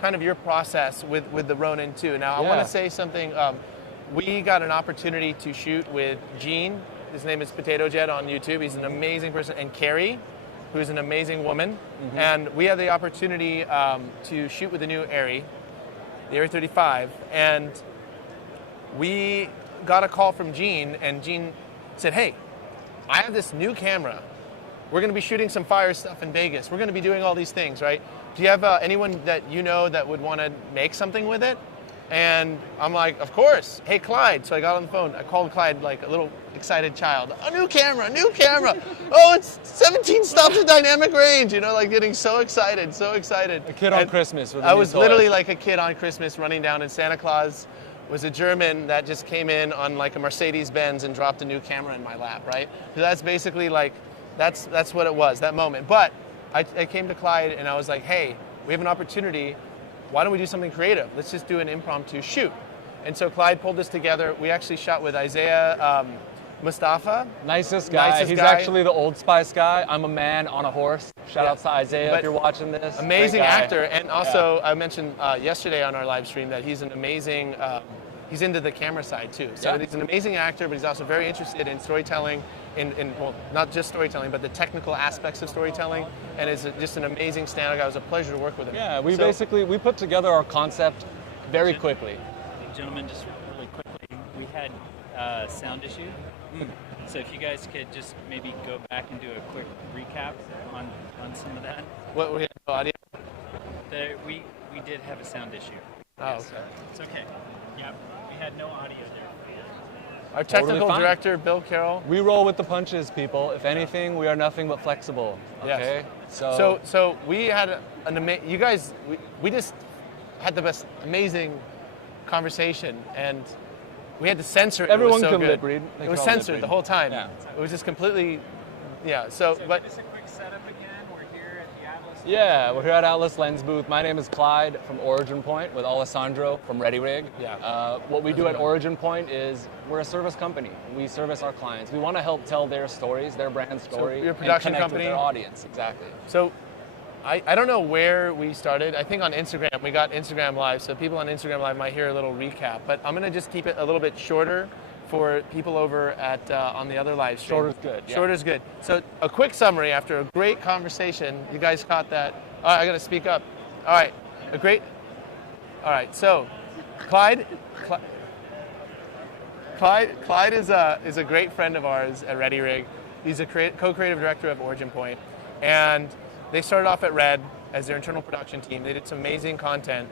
kind of your process with the Ronin too. Now, I want to say something. We got an opportunity to shoot with Gene. His name is Potato Jet on YouTube. He's an amazing person. And Carrie, who's an amazing woman. Mm-hmm. And we had the opportunity to shoot with the new Arri, the Arri 35. And we got a call from Gene, and Gene said, hey, I have this new camera. We're going to be shooting some fire stuff in Vegas. We're going to be doing all these things, right? Do you have anyone that you know that would want to make something with it? And I'm like, of course. Hey, Clyde. So I got on the phone. I called Clyde like a little excited child. A new camera, new camera. Oh, it's 17 stops of dynamic range. You know, like getting so excited, so excited. A kid on Christmas with a I new was toy. literally like a kid on Christmas running down, and Santa Claus was a German that just came in on like a Mercedes-Benz and dropped a new camera in my lap, right? So that's basically like, that's what it was, that moment. But I came to Clyde and I was like, hey, we have an opportunity. Why don't we do something creative? Let's just do an impromptu shoot. And so Clyde pulled this together. We actually shot with Isaiah Mustafa. Nicest guy. He's actually the Old Spice guy. I'm a man on a horse. Shout out to Isaiah if you're watching this. Amazing actor. And also, I mentioned yesterday on our live stream that he's an amazing, he's into the camera side too. So he's an amazing actor, but he's also very interested in storytelling, well, not just storytelling, but the technical aspects of storytelling, and is just an amazing stand-up guy. It was a pleasure to work with him. Yeah, we put together our concept very quickly. Gentlemen, just really quickly, we had a sound issue. So if you guys could just maybe go back and do a quick recap on some of that. What, we had no audio? We did have a sound issue. Oh, yes. okay. It's okay. Yeah, we had no audio there. Our technical director, Bill Carroll. We roll with the punches, people. If anything, we are nothing but flexible. Okay. Yes. So we had an amazing. You guys, we just had the best, amazing conversation, and we had to censor it. Everyone it was so can good. lip read. It was censored the whole time. Yeah. It was just completely, So, but. Just a quick setup again. We're here at the Atlas. Yeah, we're here at Atlas Lens booth. My name is Clyde from Origin Point with Alessandro from ReadyRig. Yeah. What we do at Origin Point is we're a service company. We service our clients. We want to help tell their stories, their brand story, so you're a production and connect company with their audience. Exactly. So I don't know where we started. I think on Instagram. We got Instagram Live, so people on Instagram Live might hear a little recap. But I'm going to just keep it a little bit shorter for people over at on the other live stream. Shorter's good. Yeah. Shorter's good. So a quick summary after a great conversation. You guys caught that. All right, I got to speak up. All right, all right, so Clyde is a great friend of ours at ReadyRig. He's a co-creative director of Origin Point, and they started off at Red as their internal production team. They did some amazing content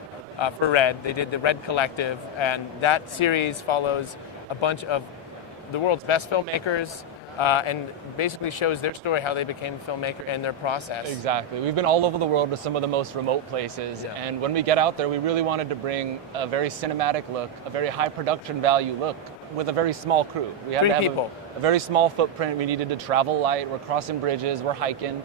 for Red. They did the Red Collective, and that series follows a bunch of the world's best filmmakers and basically shows their story, how they became a filmmaker and their process. Exactly. We've been all over the world to some of the most remote places, and when we get out there, we really wanted to bring a very cinematic look, a very high production value look with a very small crew. We had to have a very small footprint. We needed to travel light. We're crossing bridges. We're hiking.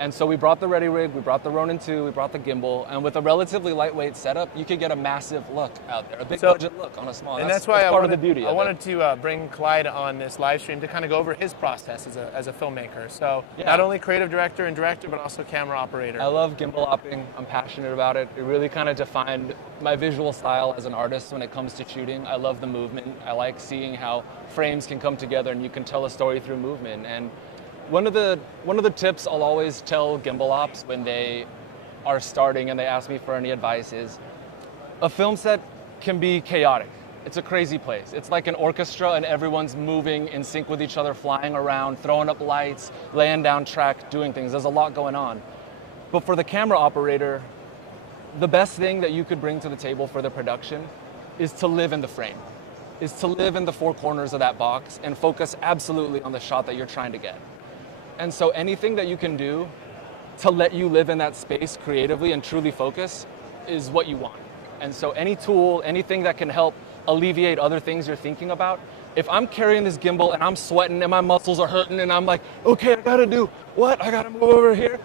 And so we brought the ReadyRig, we brought the Ronin 2, we brought the gimbal, and with a relatively lightweight setup, you could get a massive look out there, a big budget look on a small. And that's why part of the beauty. I wanted to bring Clyde on this live stream to kind of go over his process as a filmmaker. So not only creative director and director, but also camera operator. I love gimbal hopping. I'm passionate about it. It really kind of defined my visual style as an artist when it comes to shooting. I love the movement. I like seeing how frames can come together and you can tell a story through movement. And one of the tips I'll always tell gimbal ops when they are starting and they ask me for any advice is, a film set can be chaotic. It's a crazy place. It's like an orchestra and everyone's moving in sync with each other, flying around, throwing up lights, laying down track, doing things. There's a lot going on. But for the camera operator, the best thing that you could bring to the table for the production is to live in the frame, is to live in the four corners of that box and focus absolutely on the shot that you're trying to get. And so anything that you can do to let you live in that space creatively and truly focus is what you want. And so any tool, anything that can help alleviate other things you're thinking about. If I'm carrying this gimbal and I'm sweating and my muscles are hurting and I'm like, okay, I gotta do what? I gotta move over here.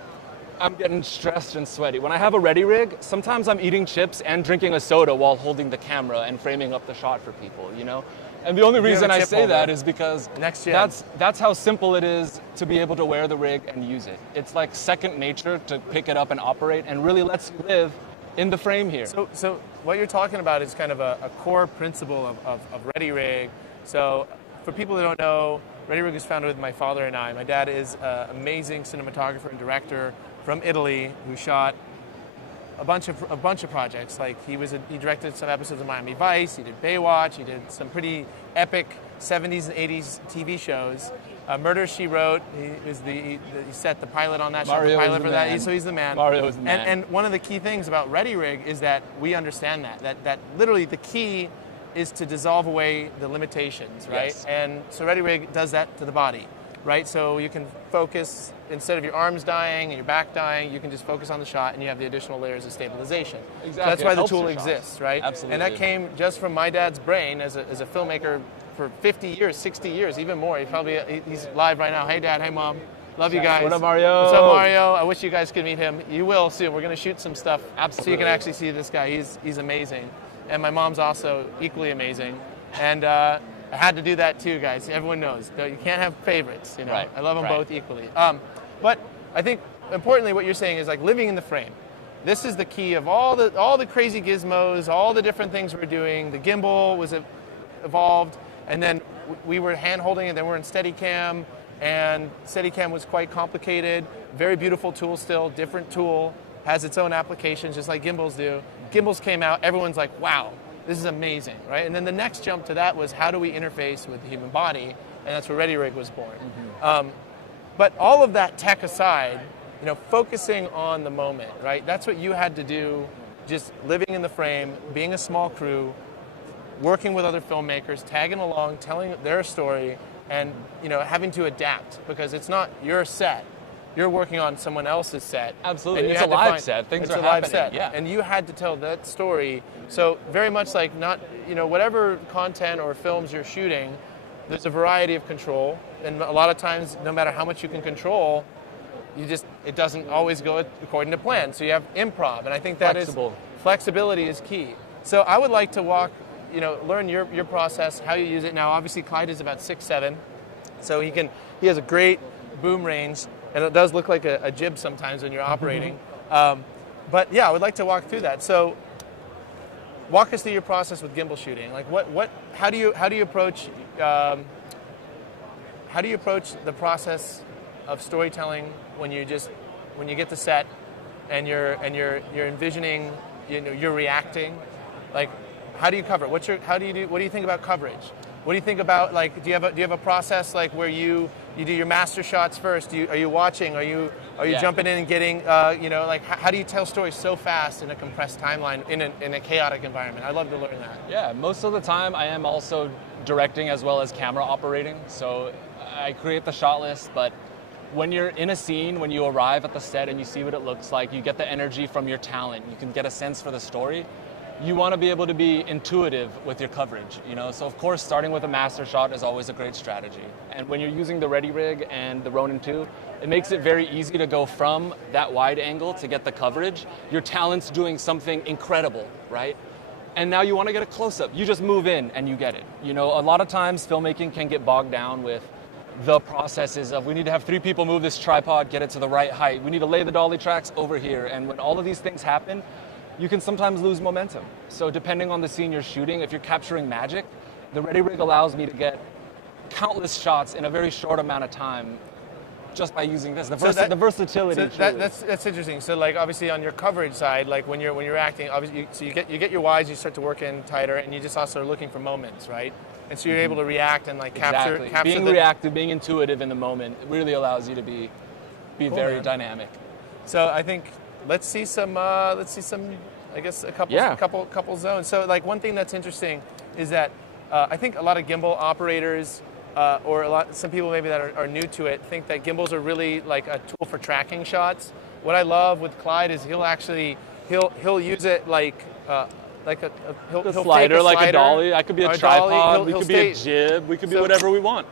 I'm getting stressed and sweaty. When I have a ReadyRig, sometimes I'm eating chips and drinking a soda while holding the camera and framing up the shot for people, you know? And the only reason I say that is because that's how simple it is to be able to wear the rig and use it. It's like second nature to pick it up and operate, and really lets you live in the frame here. So what you're talking about is kind of a core principle of ReadyRig. So for people who don't know, ReadyRig was founded with my father and I. My dad is an amazing cinematographer and director from Italy who shot a bunch of projects. Like he directed some episodes of Miami Vice. He did Baywatch. He did some pretty epic 70s and 80s TV shows. Murder, She Wrote. He set the pilot on that show. The pilot for that. So he's the man. Mario is the man. And one of the key things about ReadyRig is that we understand that literally the key is to dissolve away the limitations, right? Yes. And so ReadyRig does that to the body, right? So you can focus, instead of your arms dying and your back dying, you can just focus on the shot and you have the additional layers of stabilization. Exactly. So that's why the tool the exists, right? Absolutely. And that came just from my dad's brain as a filmmaker for 50 years, 60 years, even more. He's live right now. Hey, Dad. Hey, Mom. Love you guys. What up, Mario? What's up, Mario? I wish you guys could meet him. You will soon. We're going to shoot some stuff Absolutely. so you can actually see this guy. He's amazing. And my mom's also equally amazing. And I had to do that too, guys. Everyone knows. You can't have favorites, you know. Right. I love them Right. both equally. But I think, importantly, what you're saying is like living in the frame. This is the key of all the crazy gizmos, all the different things we're doing. The gimbal was evolved, and then we were hand-holding it, then we're in Steadicam, and Steadicam was quite complicated. Very beautiful tool still, different tool, has its own applications, just like gimbals do. Gimbals came out, everyone's like, wow, this is amazing, right? And then the next jump to that was how do we interface with the human body, and that's where ReadyRig was born. Mm-hmm. But all of that tech aside, you know, focusing on the moment, right? That's what you had to do, just living in the frame, being a small crew, working with other filmmakers, tagging along, telling their story, and you know, having to adapt because it's not your set. You're working on someone else's set. Absolutely, and it's a live set. Things are happening. Set, yeah. And you had to tell that story. So very much like not, you know, whatever content or films you're shooting, there's a variety of control, and a lot of times, no matter how much you can control, it doesn't always go according to plan. So you have improv, and I think that flexibility is key. So I would like to learn your process, how you use it. Now, obviously, Clyde is about 6'7", so he has a great boom range, and it does look like a jib sometimes when you're operating. But yeah, I would like to walk through that. So walk us through your process with gimbal shooting. Like how do you approach the process of storytelling when you get the set and you're envisioning, you know, you're reacting? Like, how do you cover it? What do you think about coverage? What do you think about, like, do you have a process like where you do your master shots first? Are you watching? Are you jumping in and getting like how do you tell stories so fast in a compressed timeline in a chaotic environment? I'd love to learn that. Yeah, most of the time I am also directing as well as camera operating. So I create the shot list, but when you're in a scene, when you arrive at the set and you see what it looks like, you get the energy from your talent, you can get a sense for the story. You want to be able to be intuitive with your coverage, you know. So of course, starting with a master shot is always a great strategy. And when you're using the ReadyRig and the Ronin 2, it makes it very easy to go from that wide angle to get the coverage. Your talent's doing something incredible, right? And now you want to get a close-up. You just move in and you get it. You know, a lot of times filmmaking can get bogged down with the processes of we need to have 3 people move this tripod, get it to the right height. We need to lay the dolly tracks over here. And when all of these things happen, you can sometimes lose momentum. So depending on the scene you're shooting, if you're capturing magic, the ReadyRig allows me to get countless shots in a very short amount of time just by using this. The versatility. So that's interesting. So like obviously on your coverage side, like when you're acting, obviously so you get your wides, you start to work in tighter, and you just also are looking for moments, right? And so you're able to react and like capture being reactive, being intuitive in the moment, it really allows you to be cool, very dynamic. So I think let's see some I guess a couple zones. So like one thing that's interesting is that I think a lot of gimbal operators some people maybe that are new to it think that gimbals are really like a tool for tracking shots. What I love with Clyde is he'll use it like a slider, like a dolly. I could be a tripod. We could be a jib. We could be whatever we want.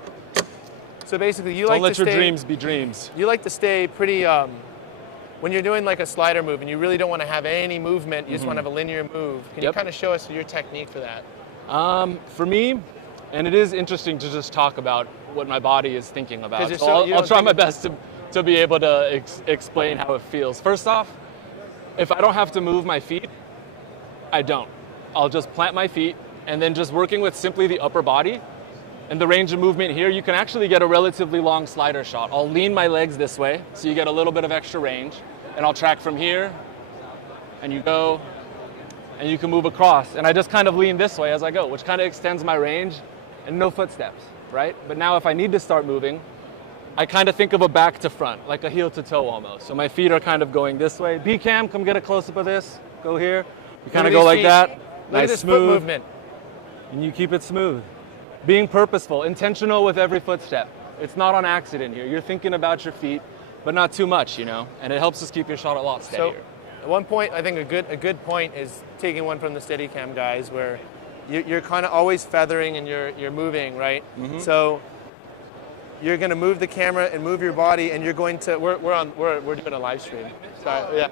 So basically, Don't let your dreams be dreams. You like to stay pretty. When you're doing like a slider move and you really don't want to have any movement, you just want to have a linear move. Can you kind of show us your technique for that? For me, and it is interesting to just talk about what my body is thinking about. So I'll try my best to be able to explain how it feels. First off, if I don't have to move my feet, I don't. I'll just plant my feet, and then just working with simply the upper body and the range of movement here, you can actually get a relatively long slider shot. I'll lean my legs this way, so you get a little bit of extra range, and I'll track from here, and you go, and you can move across. And I just kind of lean this way as I go, which kind of extends my range, and no footsteps, right? But now if I need to start moving, I kind of think of a back to front, like a heel to toe almost. So my feet are kind of going this way. B-cam, come get a close-up of this. Go here. You kind of go like that. Look at this foot movement. And you keep it smooth. Being purposeful, intentional with every footstep. It's not on accident here. You're thinking about your feet, but not too much, you know? And it helps us keep your shot a lot steadier. So at one point, I think a good point is taking one from the Steadicam guys where you're kind of always feathering and you're moving, right? Mm-hmm. So you're going to move the camera and move your body, and you're going to. We're doing a live stream. Sorry, yeah.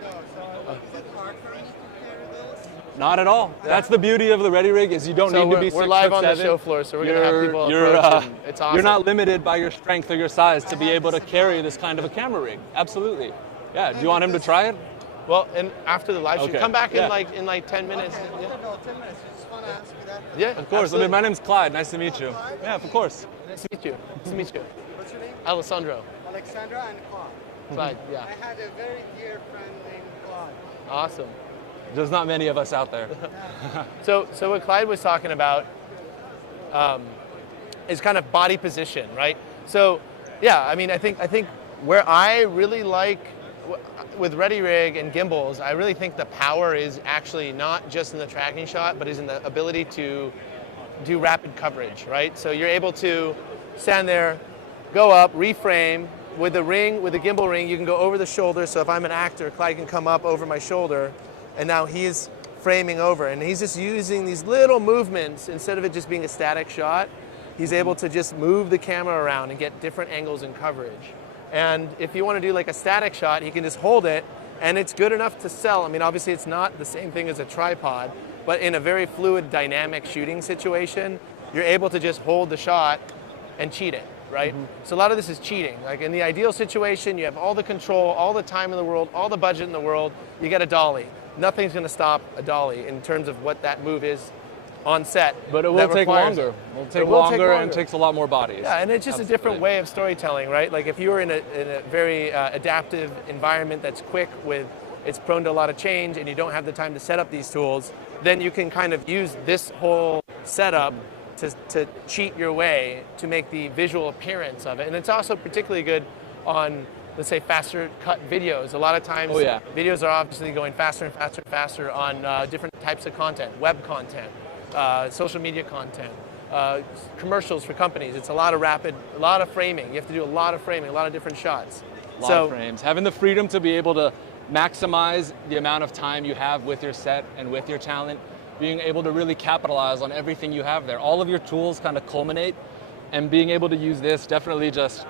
Not at all. Yeah. That's the beauty of the Ready Rig is you don't need to be 6'7". We're live on the show floor, so we're going to have people approach. It's awesome. You're not limited by your strength or your size to be able to carry this kind of a camera rig. Absolutely. Yeah. Do you want him to try it? Well, and after the live stream, come back in like 10 minutes. Okay. No, 10 minutes. Just want to ask you that. Yeah, of course. I mean, my name's Clyde. Nice to meet you. Yeah, of course. Nice to meet you. Nice to meet you. What's your name? Alessandro. Alexandra and Claude. Clyde, yeah. I had a very dear friend named Claude. Awesome. There's not many of us out there. So what Clyde was talking about is kind of body position, right? So, yeah, I mean, I think where I really like with Ready Rig and gimbals, I really think the power is actually not just in the tracking shot, but is in the ability to do rapid coverage, right? So you're able to stand there, go up, reframe. With the gimbal ring, you can go over the shoulder. So if I'm an actor, Clyde can come up over my shoulder, and now he's framing over. And he's just using these little movements, instead of it just being a static shot, he's able to just move the camera around and get different angles and coverage. And if you want to do like a static shot, he can just hold it, and it's good enough to sell. I mean, obviously it's not the same thing as a tripod, but in a very fluid, dynamic shooting situation, you're able to just hold the shot and cheat it, right? Mm-hmm. So a lot of this is cheating. Like in the ideal situation, you have all the control, all the time in the world, all the budget in the world, you get a dolly. Nothing's going to stop a dolly in terms of what that move is on set. But it will take longer. It will take longer and takes a lot more bodies. Yeah, and it's just a different way of storytelling, right? Like if you were in a very adaptive environment that's quick it's prone to a lot of change and you don't have the time to set up these tools, then you can kind of use this whole setup to cheat your way to make the visual appearance of it. And it's also particularly good on, let's say, faster cut videos. A lot of times videos are obviously going faster and faster and faster on different types of content, web content, social media content, commercials for companies. It's a lot of framing. You have to do a lot of framing, a lot of different shots. A lot of frames. Having the freedom to be able to maximize the amount of time you have with your set and with your talent, being able to really capitalize on everything you have there. All of your tools kind of culminate, and being able to use this definitely just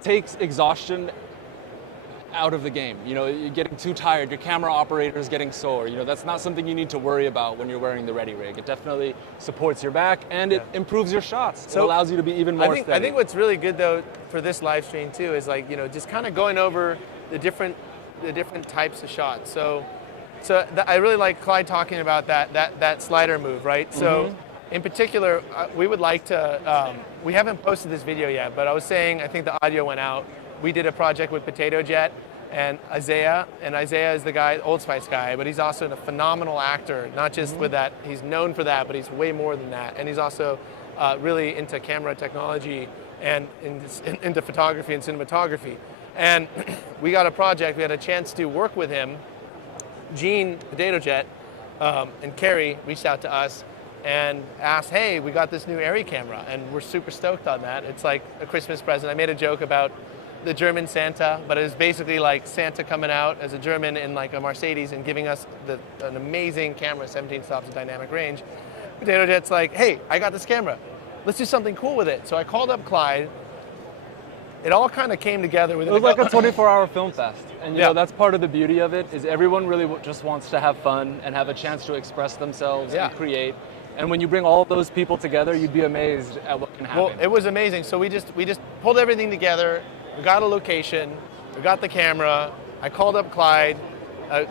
takes exhaustion out of the game. You know, you're getting too tired, your camera operator is getting sore. You know, that's not something you need to worry about when you're wearing the Ready Rig. It definitely supports your back, and it improves your shots. So it allows you to be even more steady. I think what's really good though for this live stream too is like, you know, just kind of going over the different types of shots. So I really like Clyde talking about that slider move, right? So in particular, we would like to, we haven't posted this video yet, but I was saying, I think the audio went out. We did a project with Potato Jet and Isaiah is the guy, Old Spice guy, but he's also a phenomenal actor, not just with that, he's known for that, but he's way more than that. And he's also really into camera technology and into photography and cinematography. And we got a project, we had a chance to work with him. Gene, Potato Jet, and Carrie reached out to us and asked, hey, we got this new Arri camera, and we're super stoked on that. It's like a Christmas present. I made a joke about the German Santa, but it was basically like Santa coming out as a German in like a Mercedes and giving us an amazing camera, 17 stops of dynamic range. Potato Jet's like, hey, I got this camera. Let's do something cool with it. So I called up Clyde. It all kind of came together. It was like a 24-hour film fest. And you know, that's part of the beauty of it, is everyone really just wants to have fun and have a chance to express themselves and create. And when you bring all of those people together, you'd be amazed at what can happen. Well, it was amazing. So we just pulled everything together. We got a location. We got the camera. I called up Clyde.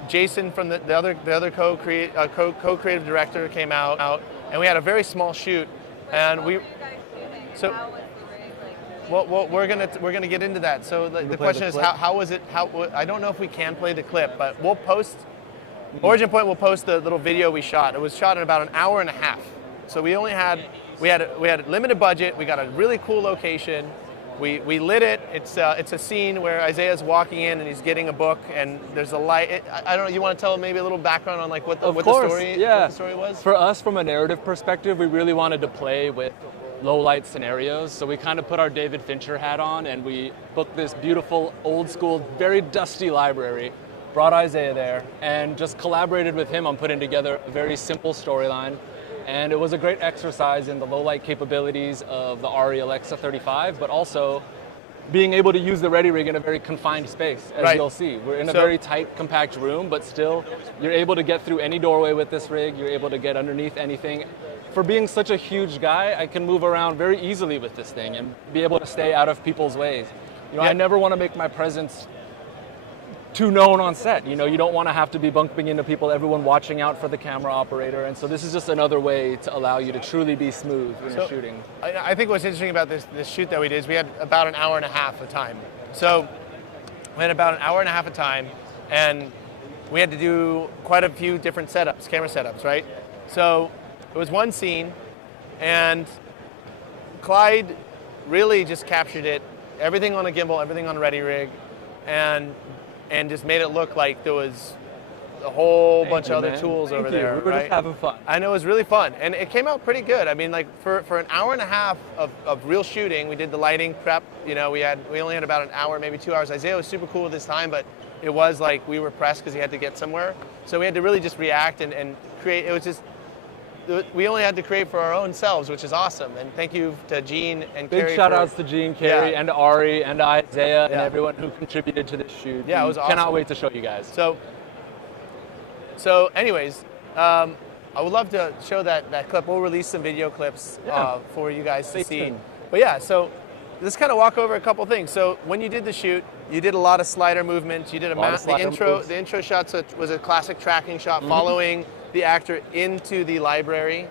Jason from the other co-creative director came out, and we had a very small shoot, and we. So, well, we're gonna get into that. So the question is, how was it? I don't know if we can play the clip, but we'll post. Origin Point will post the little video we shot. It was shot in about an hour and a half. So we had a limited budget. We got a really cool location. We lit it. It's a scene where Isaiah's walking in and he's getting a book, and there's a light. I don't know. You want to tell maybe a little background on like what the story was? For us, from a narrative perspective, we really wanted to play with low light scenarios. So we kind of put our David Fincher hat on, and we booked this beautiful, old school, very dusty library. Brought Isaiah there, and just collaborated with him on putting together a very simple storyline. And it was a great exercise in the low light capabilities of the ARRI Alexa 35, but also being able to use the Ready Rig in a very confined space, as you'll see. We're in a very tight, compact room, but still, you're able to get through any doorway with this rig. You're able to get underneath anything. For being such a huge guy, I can move around very easily with this thing and be able to stay out of people's ways. You know, I never want to make my presence too known on set. You know, you don't want to have to be bumping into people, everyone watching out for the camera operator, and so this is just another way to allow you to truly be smooth when you're shooting. I think what's interesting about this shoot that we did is we had about an hour and a half of time. So we had about an hour and a half of time, and we had to do quite a few different setups, camera setups, right? So it was one scene, and Clyde really just captured it, everything on a gimbal, everything on Ready Rig, and just made it look like there was a whole bunch of other tools over there. We were just having fun. I know, it was really fun, and it came out pretty good. I mean, like for an hour and a half of real shooting, we did the lighting prep. You know, we only had about an hour, maybe 2 hours. Isaiah was super cool with his time, but it was like we were pressed because he had to get somewhere. So we had to really just react and create. It was just, we only had to create for our own selves, which is awesome. And thank you to Gene and Carrie. Big shout outs to Gene, Carrie, and ARRI, and Isaiah, and everyone who contributed to this shoot. Yeah, it was awesome. Cannot wait to show you guys. So anyways, I would love to show that clip. We'll release some video clips for you guys to see. But yeah, so let's kind of walk over a couple things. So when you did the shoot, you did a lot of slider movements. You did the intro shot was a classic tracking shot following the actor into the library.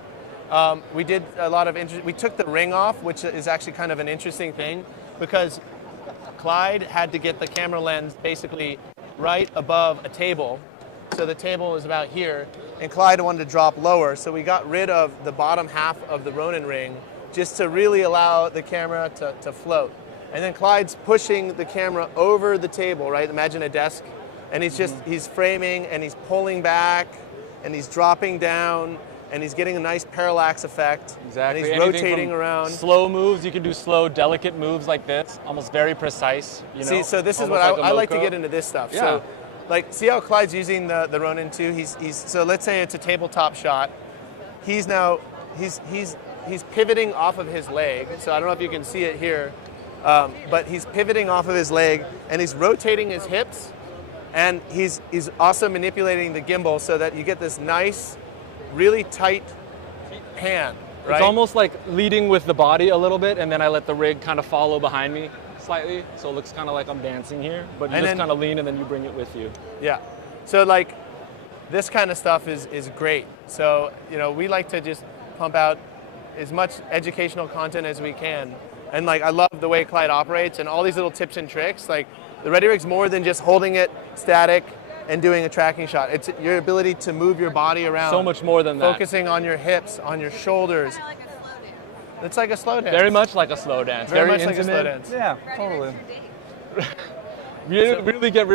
We did a lot of we took the ring off, which is actually kind of an interesting thing because Clyde had to get the camera lens basically right above a table. So the table was about here, and Clyde wanted to drop lower, so we got rid of the bottom half of the Ronin ring just to really allow the camera to float. And then Clyde's pushing the camera over the table, right? Imagine a desk, and he's framing, and he's pulling back, and he's dropping down, and he's getting a nice parallax effect. Exactly. And he's rotating around. Slow moves, you can do slow, delicate moves like this, almost very precise. You know, see, so this is what I like to get into this stuff. Yeah. So, like, see how Clyde's using the Ronin 2? So let's say it's a tabletop shot. He's pivoting off of his leg. So I don't know if you can see it here, but he's pivoting off of his leg, and he's rotating his hips. And he's also manipulating the gimbal so that you get this nice, really tight pan, right? It's almost like leading with the body a little bit, and then I let the rig kind of follow behind me slightly, so it looks kind of like I'm dancing here, but you just kind of lean and then you bring it with you. Yeah. So like, this kind of stuff is great. So, you know, we like to just pump out as much educational content as we can. And like, I love the way Clyde operates and all these little tips and tricks. Like, the Ready Rig's more than just holding it static and doing a tracking shot. It's your ability to move your body around. So much more than that. Focusing on your hips, on your shoulders. It's like a slow dance. Very much like a slow dance. Very much like a slow dance. Yeah, totally. Really get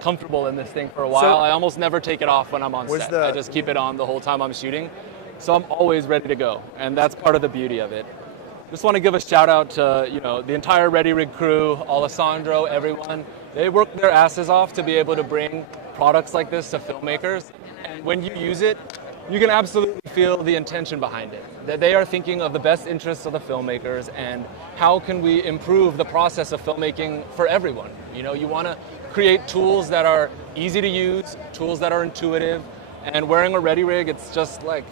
comfortable in this thing for a while. So, I almost never take it off when I'm on set. I just keep it on the whole time I'm shooting. So I'm always ready to go, and that's part of the beauty of it. Just want to give a shout out to the entire Ready Rig crew, Alessandro, everyone. They work their asses off to be able to bring products like this to filmmakers. And when you use it, you can absolutely feel the intention behind it. That they are thinking of the best interests of the filmmakers and how can we improve the process of filmmaking for everyone. You know, you want to create tools that are easy to use, tools that are intuitive, and wearing a Ready Rig, it's just like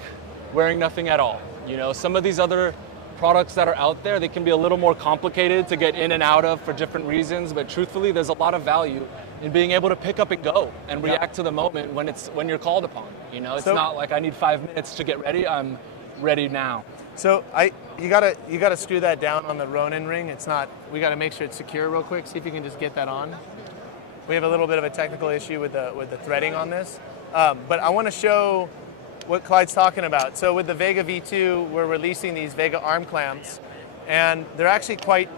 wearing nothing at all. You know, some of these other products that are out there, they can be a little more complicated to get in and out of for different reasons, but truthfully, there's a lot of value and being able to pick up and go and react to the moment when you're called upon. You know, it's not like I need 5 minutes to get ready. I'm ready now. So you gotta screw that down on the Ronin ring. It's not. We gotta make sure it's secure real quick. See if you can just get that on. We have a little bit of a technical issue with the threading on this, but I want to show what Clyde's talking about. So with the Vega V2, we're releasing these Vega arm clamps, and they're actually quite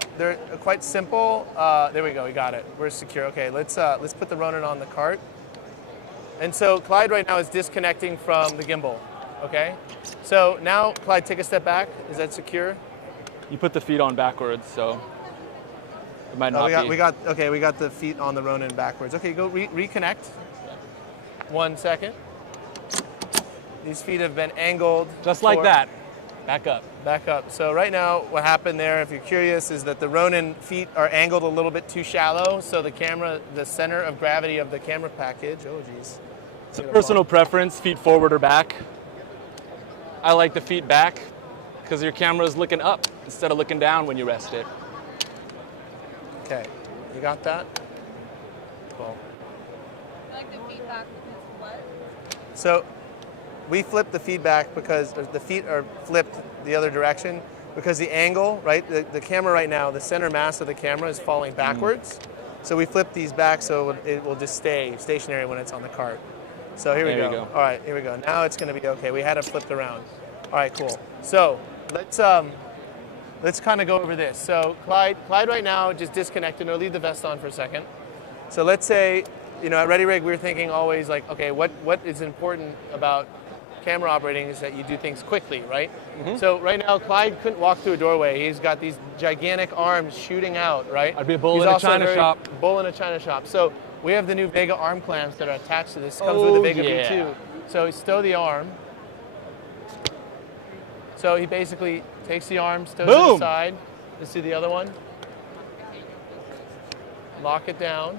simple. There we go. We got it. We're secure. Okay, let's put the Ronin on the cart. And so Clyde right now is disconnecting from the gimbal. Okay, so now Clyde, take a step back. Is that secure? You put the feet on backwards, so it might not be. We got the feet on the Ronin backwards. Okay, go reconnect. 1 second. These feet have been angled. Just like that. Back up. Back up. So right now, what happened there, if you're curious, is that the Ronin feet are angled a little bit too shallow, so the center of gravity of the camera package. Oh, geez. It's a personal preference, feet forward or back. I like the feet back because your camera is looking up instead of looking down when you rest it. Okay, you got that? Cool. I like the feedback because what? So we flip the feedback because the feet are flipped the other direction because the angle, right? The camera right now, the center mass of the camera is falling backwards. So we flip these back so it will just stay stationary when it's on the cart. So here we go. All right, here we go. Now it's going to be okay. We had it flipped around. All right, cool. So let's kind of go over this. So Clyde right now just disconnected. No, leave the vest on for a second. So let's say, at ReadyRig, we were thinking always like, okay, what is important about camera operating is that you do things quickly, right? Mm-hmm. So right now, Clyde couldn't walk through a doorway. He's got these gigantic arms shooting out, right? I'd be a bull in a china shop. Bull in a china shop. So we have the new Vega arm clamps that are attached to this. It comes with the Vega V2. So he stow the arm. So he basically takes the arm, stows it to the side. Let's do the other one. Lock it down.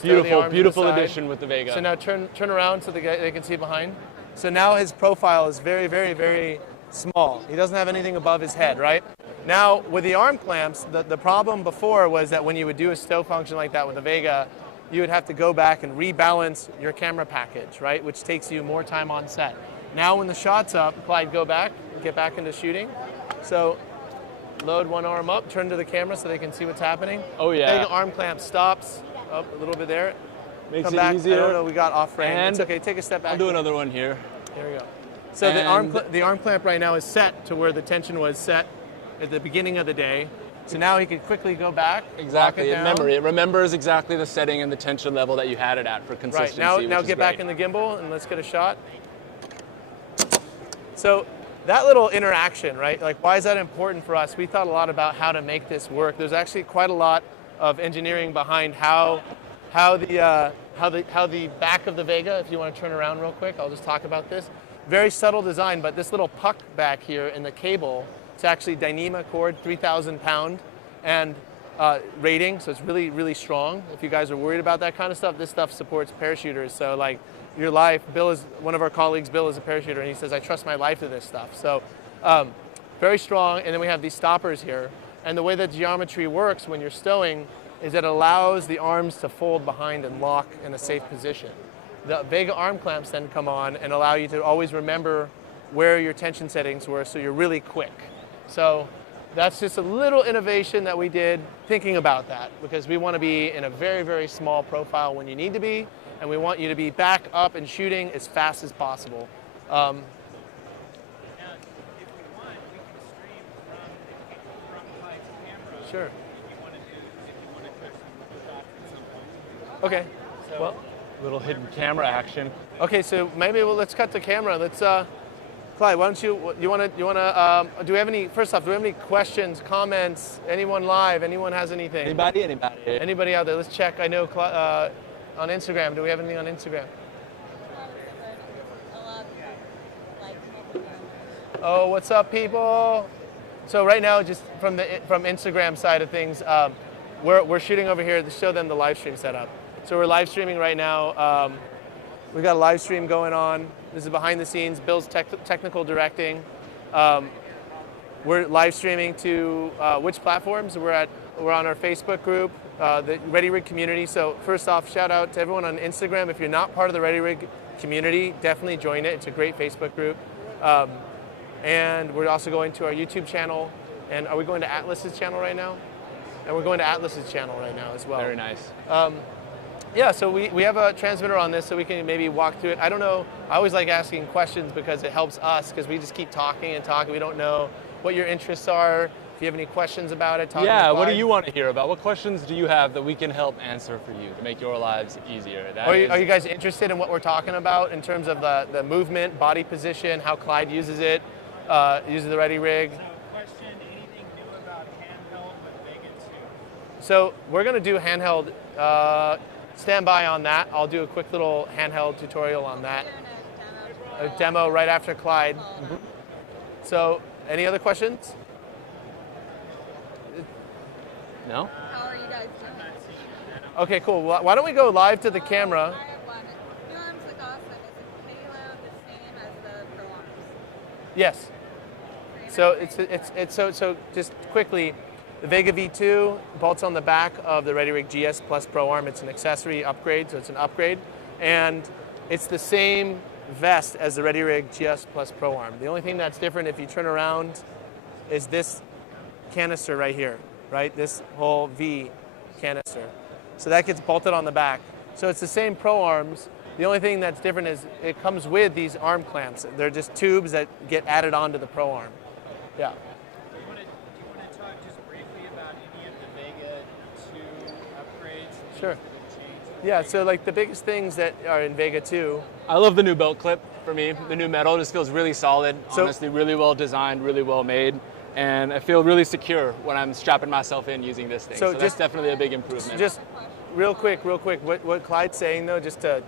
Beautiful addition with the Vega. So now turn around so they can see behind. So now his profile is very, very, very small. He doesn't have anything above his head, right? Now with the arm clamps, the problem before was that when you would do a stow function like that with the Vega, you would have to go back and rebalance your camera package, right? Which takes you more time on set. Now when the shot's up, Clyde, go back, get back into shooting. So load one arm up, turn to the camera so they can see what's happening. Oh yeah. Vega arm clamp stops, up a little bit there. Makes Come it back. easier. I don't know, we got off frame. And it's okay, take a step back. I'll do another one here. Here we go. So the arm clamp right now is set to where the tension was set at the beginning of the day. So now he could quickly go back. Exactly. It remembers exactly the setting and the tension level that you had it at for consistency. Right. Now get back in the gimbal and let's get a shot. So that little interaction, right? Like, why is that important for us? We thought a lot about how to make this work. There's actually quite a lot of engineering behind how the back of the Vega, if you want to turn around real quick, I'll just talk about this. Very subtle design, but this little puck back here in the cable, it's actually Dyneema cord, 3,000 pound, and rating, so it's really, really strong. If you guys are worried about that kind of stuff, this stuff supports parachuters. So like your life, one of our colleagues, Bill is a parachuter, and he says, I trust my life to this stuff. So very strong, and then we have these stoppers here. And the way that geometry works when you're stowing is it allows the arms to fold behind and lock in a safe position. The Vega arm clamps then come on and allow you to always remember where your tension settings were so you're really quick. So that's just a little innovation that we did thinking about that because we want to be in a very, very small profile when you need to be, and we want you to be back up and shooting as fast as possible. Now, if we want, we can stream from Clyde's camera. Sure. If you want to touch some shots at some point. Okay. So, Well, Little hidden camera action. okay, so maybe let's cut the camera. Let's Clyde, why don't you want to do we have any, first off, do we have any questions, comments, anyone live, anyone has anything? Anybody out there? Let's check. I know on Instagram, do we have anything on Instagram? Oh, what's up, people? So right now, just from Instagram side of things, we're shooting over here to show them the live stream setup. So we're live streaming right now. We've got a live stream going on. This is behind the scenes. Bill's technical directing. we're live streaming to which platforms? We're on our Facebook group, the Ready Rig community. So first off, shout out to everyone on Instagram. If you're not part of the Ready Rig community, definitely join it. It's a great Facebook group. And we're also going to our YouTube channel. And are we going to Atlas's channel right now? And we're going to Atlas's channel right now as well. Very nice. Yeah, so we have a transmitter on this so we can maybe walk through it. I don't know, I always like asking questions because it helps us because we just keep talking and talking. We don't know what your interests are. If you have any questions about it, talk. Yeah, what do you want to hear about? What questions do you have that we can help answer for you to make your lives easier? Are you guys interested in what we're talking about in terms of the movement, body position, how Clyde uses it, uses the Ready Rig? So, question: anything new about handheld with Vega 2? So we're going to do handheld. Stand by on that. I'll do a quick little handheld tutorial on that. A demo right after Clyde. So, any other questions? No? How are you guys doing? Okay, cool. Well, why don't we go live to the camera? I have one. New arms look awesome. Is the payload the same as the Pro arms? Yes. So it's just quickly, the Vega V2 bolts on the back of the Ready Rig GS Plus Pro arm. It's an accessory upgrade, so it's an upgrade, and it's the same vest as the Ready Rig GS Plus Pro arm. The only thing that's different, if you turn around, is this canister right here, right? This whole V canister. So that gets bolted on the back. So it's the same Pro arms. The only thing that's different is it comes with these arm clamps. They're just tubes that get added onto the Pro arm. Yeah. Do you want to talk just briefly about any of the Vega 2 upgrades? Sure. That have changed? Yeah, so like the biggest things that are in Vega 2. I love the new belt clip for me. The new metal just feels really solid, So- honestly, really well designed, really well made. And I feel really secure when I'm strapping myself in using this thing. So that's just- definitely a big improvement. Just real quick, what Clyde's saying though, just to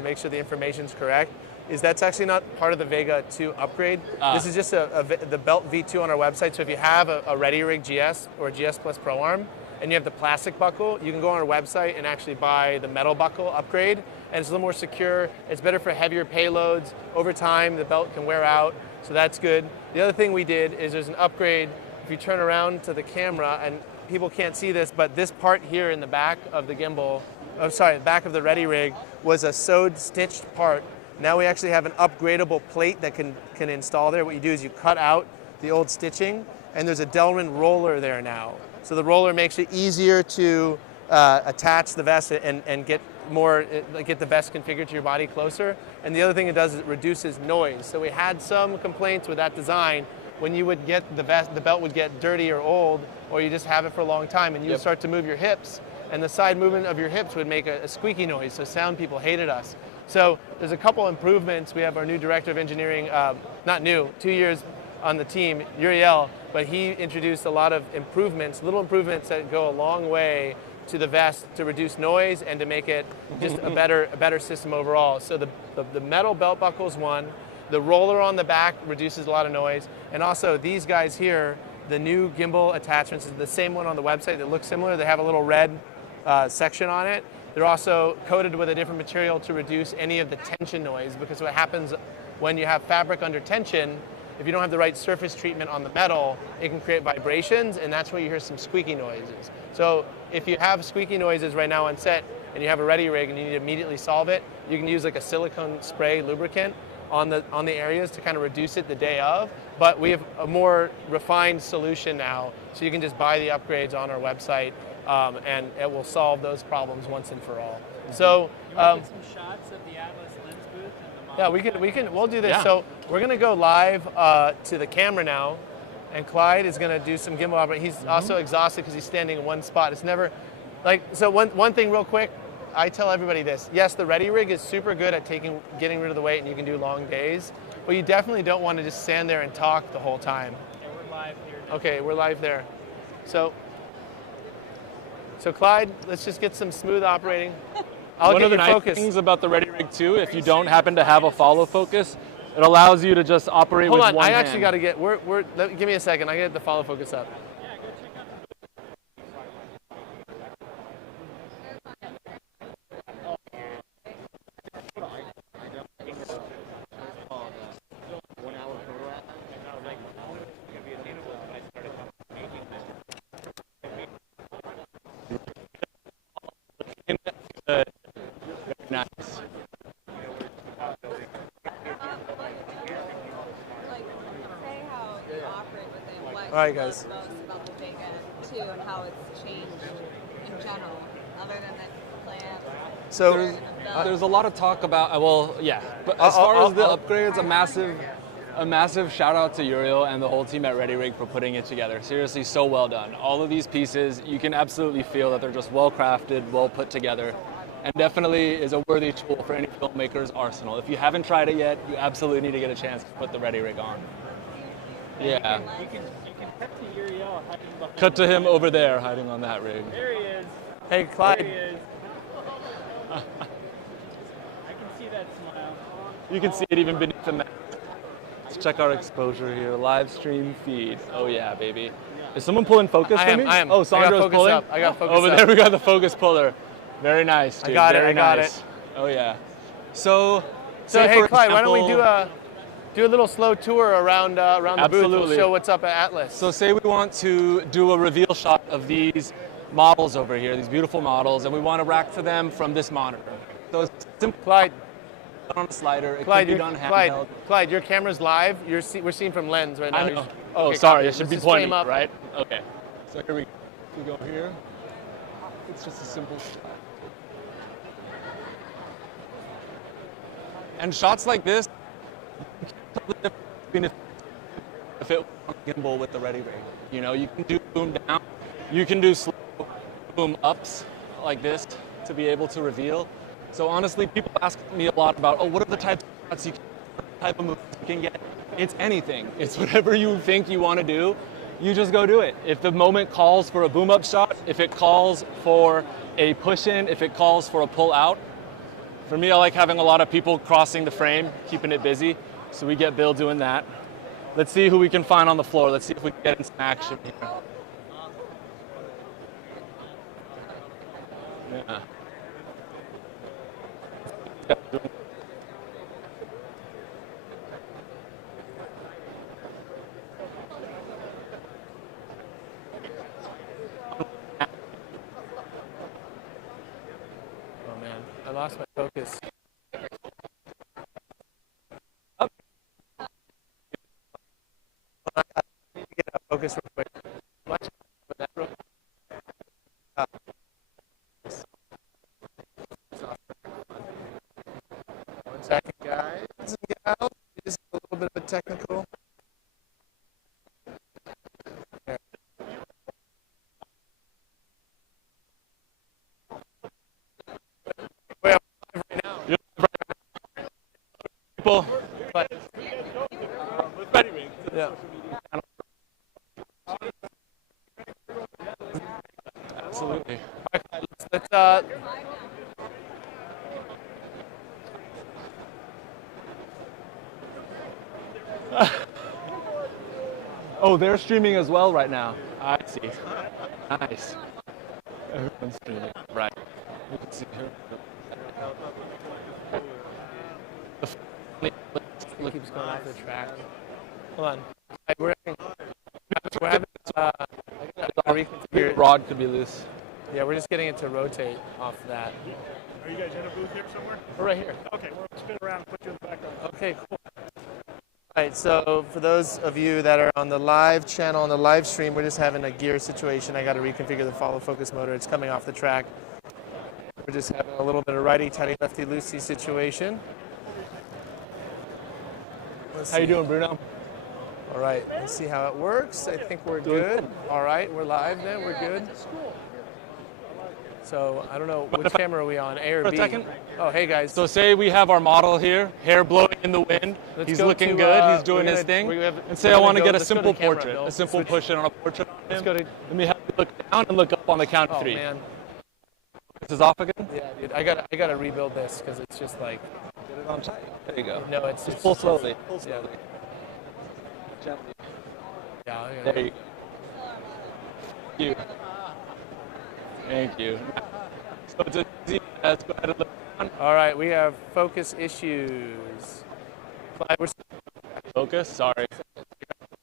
make sure the information's correct, is that's actually not part of the Vega 2 upgrade. This is just the Belt V2 on our website. So if you have a Ready Rig GS or a GS Plus Pro arm, and you have the plastic buckle, you can go on our website and actually buy the metal buckle upgrade, and it's a little more secure. It's better for heavier payloads. Over time, the belt can wear out, so that's good. The other thing we did is there's an upgrade. If you turn around to the camera, and people can't see this, but this part here in the back of the gimbal, the back of the Ready Rig, was a sewed, stitched part. Now we actually have an upgradable plate that can install there. What you do is you cut out the old stitching, and there's a Delrin roller there now. So the roller makes it easier to attach the vest and get the vest configured to your body closer. And the other thing it does is it reduces noise. So we had some complaints with that design. When you would get the belt would get dirty or old, or you just have it for a long time, and you would start to move your hips, and the side movement of your hips would make a squeaky noise. So sound people hated us. So there's a couple improvements. We have our new director of engineering, not new, 2 years on the team, Uriel, but he introduced a lot of improvements, little improvements that go a long way to the vest to reduce noise and to make it just a better system overall. So the metal belt buckle is one. The roller on the back reduces a lot of noise. And also these guys here, the new gimbal attachments, is the same one on the website that looks similar. They have a little red section on it. They're also coated with a different material to reduce any of the tension noise, because what happens when you have fabric under tension, if you don't have the right surface treatment on the metal, it can create vibrations, and that's where you hear some squeaky noises. So if you have squeaky noises right now on set and you have a Ready Rig and you need to immediately solve it, you can use like a silicone spray lubricant on the areas to kind of reduce it the day of. But we have a more refined solution now, so you can just buy the upgrades on our website, and it will solve those problems once and for all. So You want to get some shots of the Atlas lens booth and the model? we'll do this. Yeah. So we're gonna go live to the camera now, and Clyde is gonna do some gimbal operating. He's also exhausted because he's standing in one spot. It's never like, so one thing real quick, I tell everybody this. Yes, the Ready Rig is super good at getting rid of the weight, and you can do long days, but you definitely don't want to just stand there and talk the whole time. Yeah, we're live here now. Okay, we're live there. So Clyde, let's just get some smooth operating. I'll One get of the your nice focus. things about the Ready Rig 2, if you don't happen to have a follow focus, it allows you to just operate Hold with on, one I hand. actually got to get. Give me a second. I got to get the follow focus up. Yeah, go check out the right, guys. love most about the Vega 2 and how it's changed in general, other than the clamp? So There's a lot of talk about, well, yeah, but as far as the upgrades, a massive shout out to Uriel and the whole team at ReadyRig for putting it together. Seriously, so well done. All of these pieces, you can absolutely feel that they're just well crafted, well put together, and definitely is a worthy tool for any filmmaker's arsenal. If you haven't tried it yet, you absolutely need to get a chance to put the ReadyRig on. Yeah. You can cut to Uriel hiding behind. Cut to him over there hiding on that rig. There he is. hey, There he Clyde. is. I can see that smile. You can see it even beneath the mask. Let's check our exposure here. Live stream feed. Oh yeah, baby. Is someone pulling focus for me? I am. Oh, I got Sandra's focus pulling? up. I got focus Over up. there we got the focus puller. Very nice, dude. got it, Very I got nice. it. Oh yeah. So So say hey, for Clyde, why don't we example- do a little slow tour around the booth? We'll Absolutely. show what's up at Atlas. So say we want to do a reveal shot of these models over here, these beautiful models, and we want to rack to them from this monitor. So it's simple Clyde, on a slider. It Clyde, can be done Clyde, handheld. Clyde, your camera's live. We're seeing from lens right now. I know. You Oh, okay, sorry. copy. It should Let's be just frame pointing, up. right? Okay. So here we go here. It's just a simple shot. And shots like this, if it was on a gimbal with the ReadyRig, you know, you can do boom down, you can do slow boom ups like this to be able to reveal. So honestly, people ask me a lot about, oh, what are the types of shots you can, type of moves you can get? It's anything. It's whatever you think you want to do. You just go do it. If the moment calls for a boom up shot, if it calls for a push in, if it calls for a pull out. For me, I like having a lot of people crossing the frame, keeping it busy. So we get Bill doing that. Let's see who we can find on the floor. Let's see if we can get in some action here. Yeah. Oh man, I lost my focus. Get a focus real quick. Watch for that real quick. One second, guys and gals. Just a little bit of a technical. There. Wait, I'm live right now. People, But, yeah. absolutely. Let's Oh, they're streaming as well right now. I see. Nice. Everyone's streaming. Right. You can see her. It keeps going off the track. Hold on. We're having a reconfigure. Rod could be loose. Yeah, we're just getting it to rotate off that. Are you guys in a booth here somewhere? We're right here. Okay, we'll spin around and put you in the background. Okay, cool. All right, so for those of you that are on the live channel, on the live stream, we're just having a gear situation. I got to reconfigure the follow focus motor. It's coming off the track. We're just having a little bit of righty-tighty, lefty-loosey situation. Let's How you see. doing, Bruno? All right, let's see how it works. I think we're good. All right, we're live then. We're good. So I don't know which camera are we on, A or For a B? second. Oh, hey guys. So say we have our model here, hair blowing in the wind. Let's He's go looking to, good. He's doing we're his gonna- thing. we have- And say we're I gonna want to go- get a let's go to simple the camera, portrait, Bill. a simple Switch. push in on a portrait. Let's go to. Let me have you look down and look up on the count of Oh three. man. This is off again. Yeah, dude. I gotta rebuild this because it's just like. Get it on tight. There you go. No, it's Just pull slowly. Pull Yeah. slowly. Gently. Yeah. There you go. Thank you. Thank you. So it's as easy as go ahead and look down. All right, we have focus issues. Clyde, we're Focus. Sorry.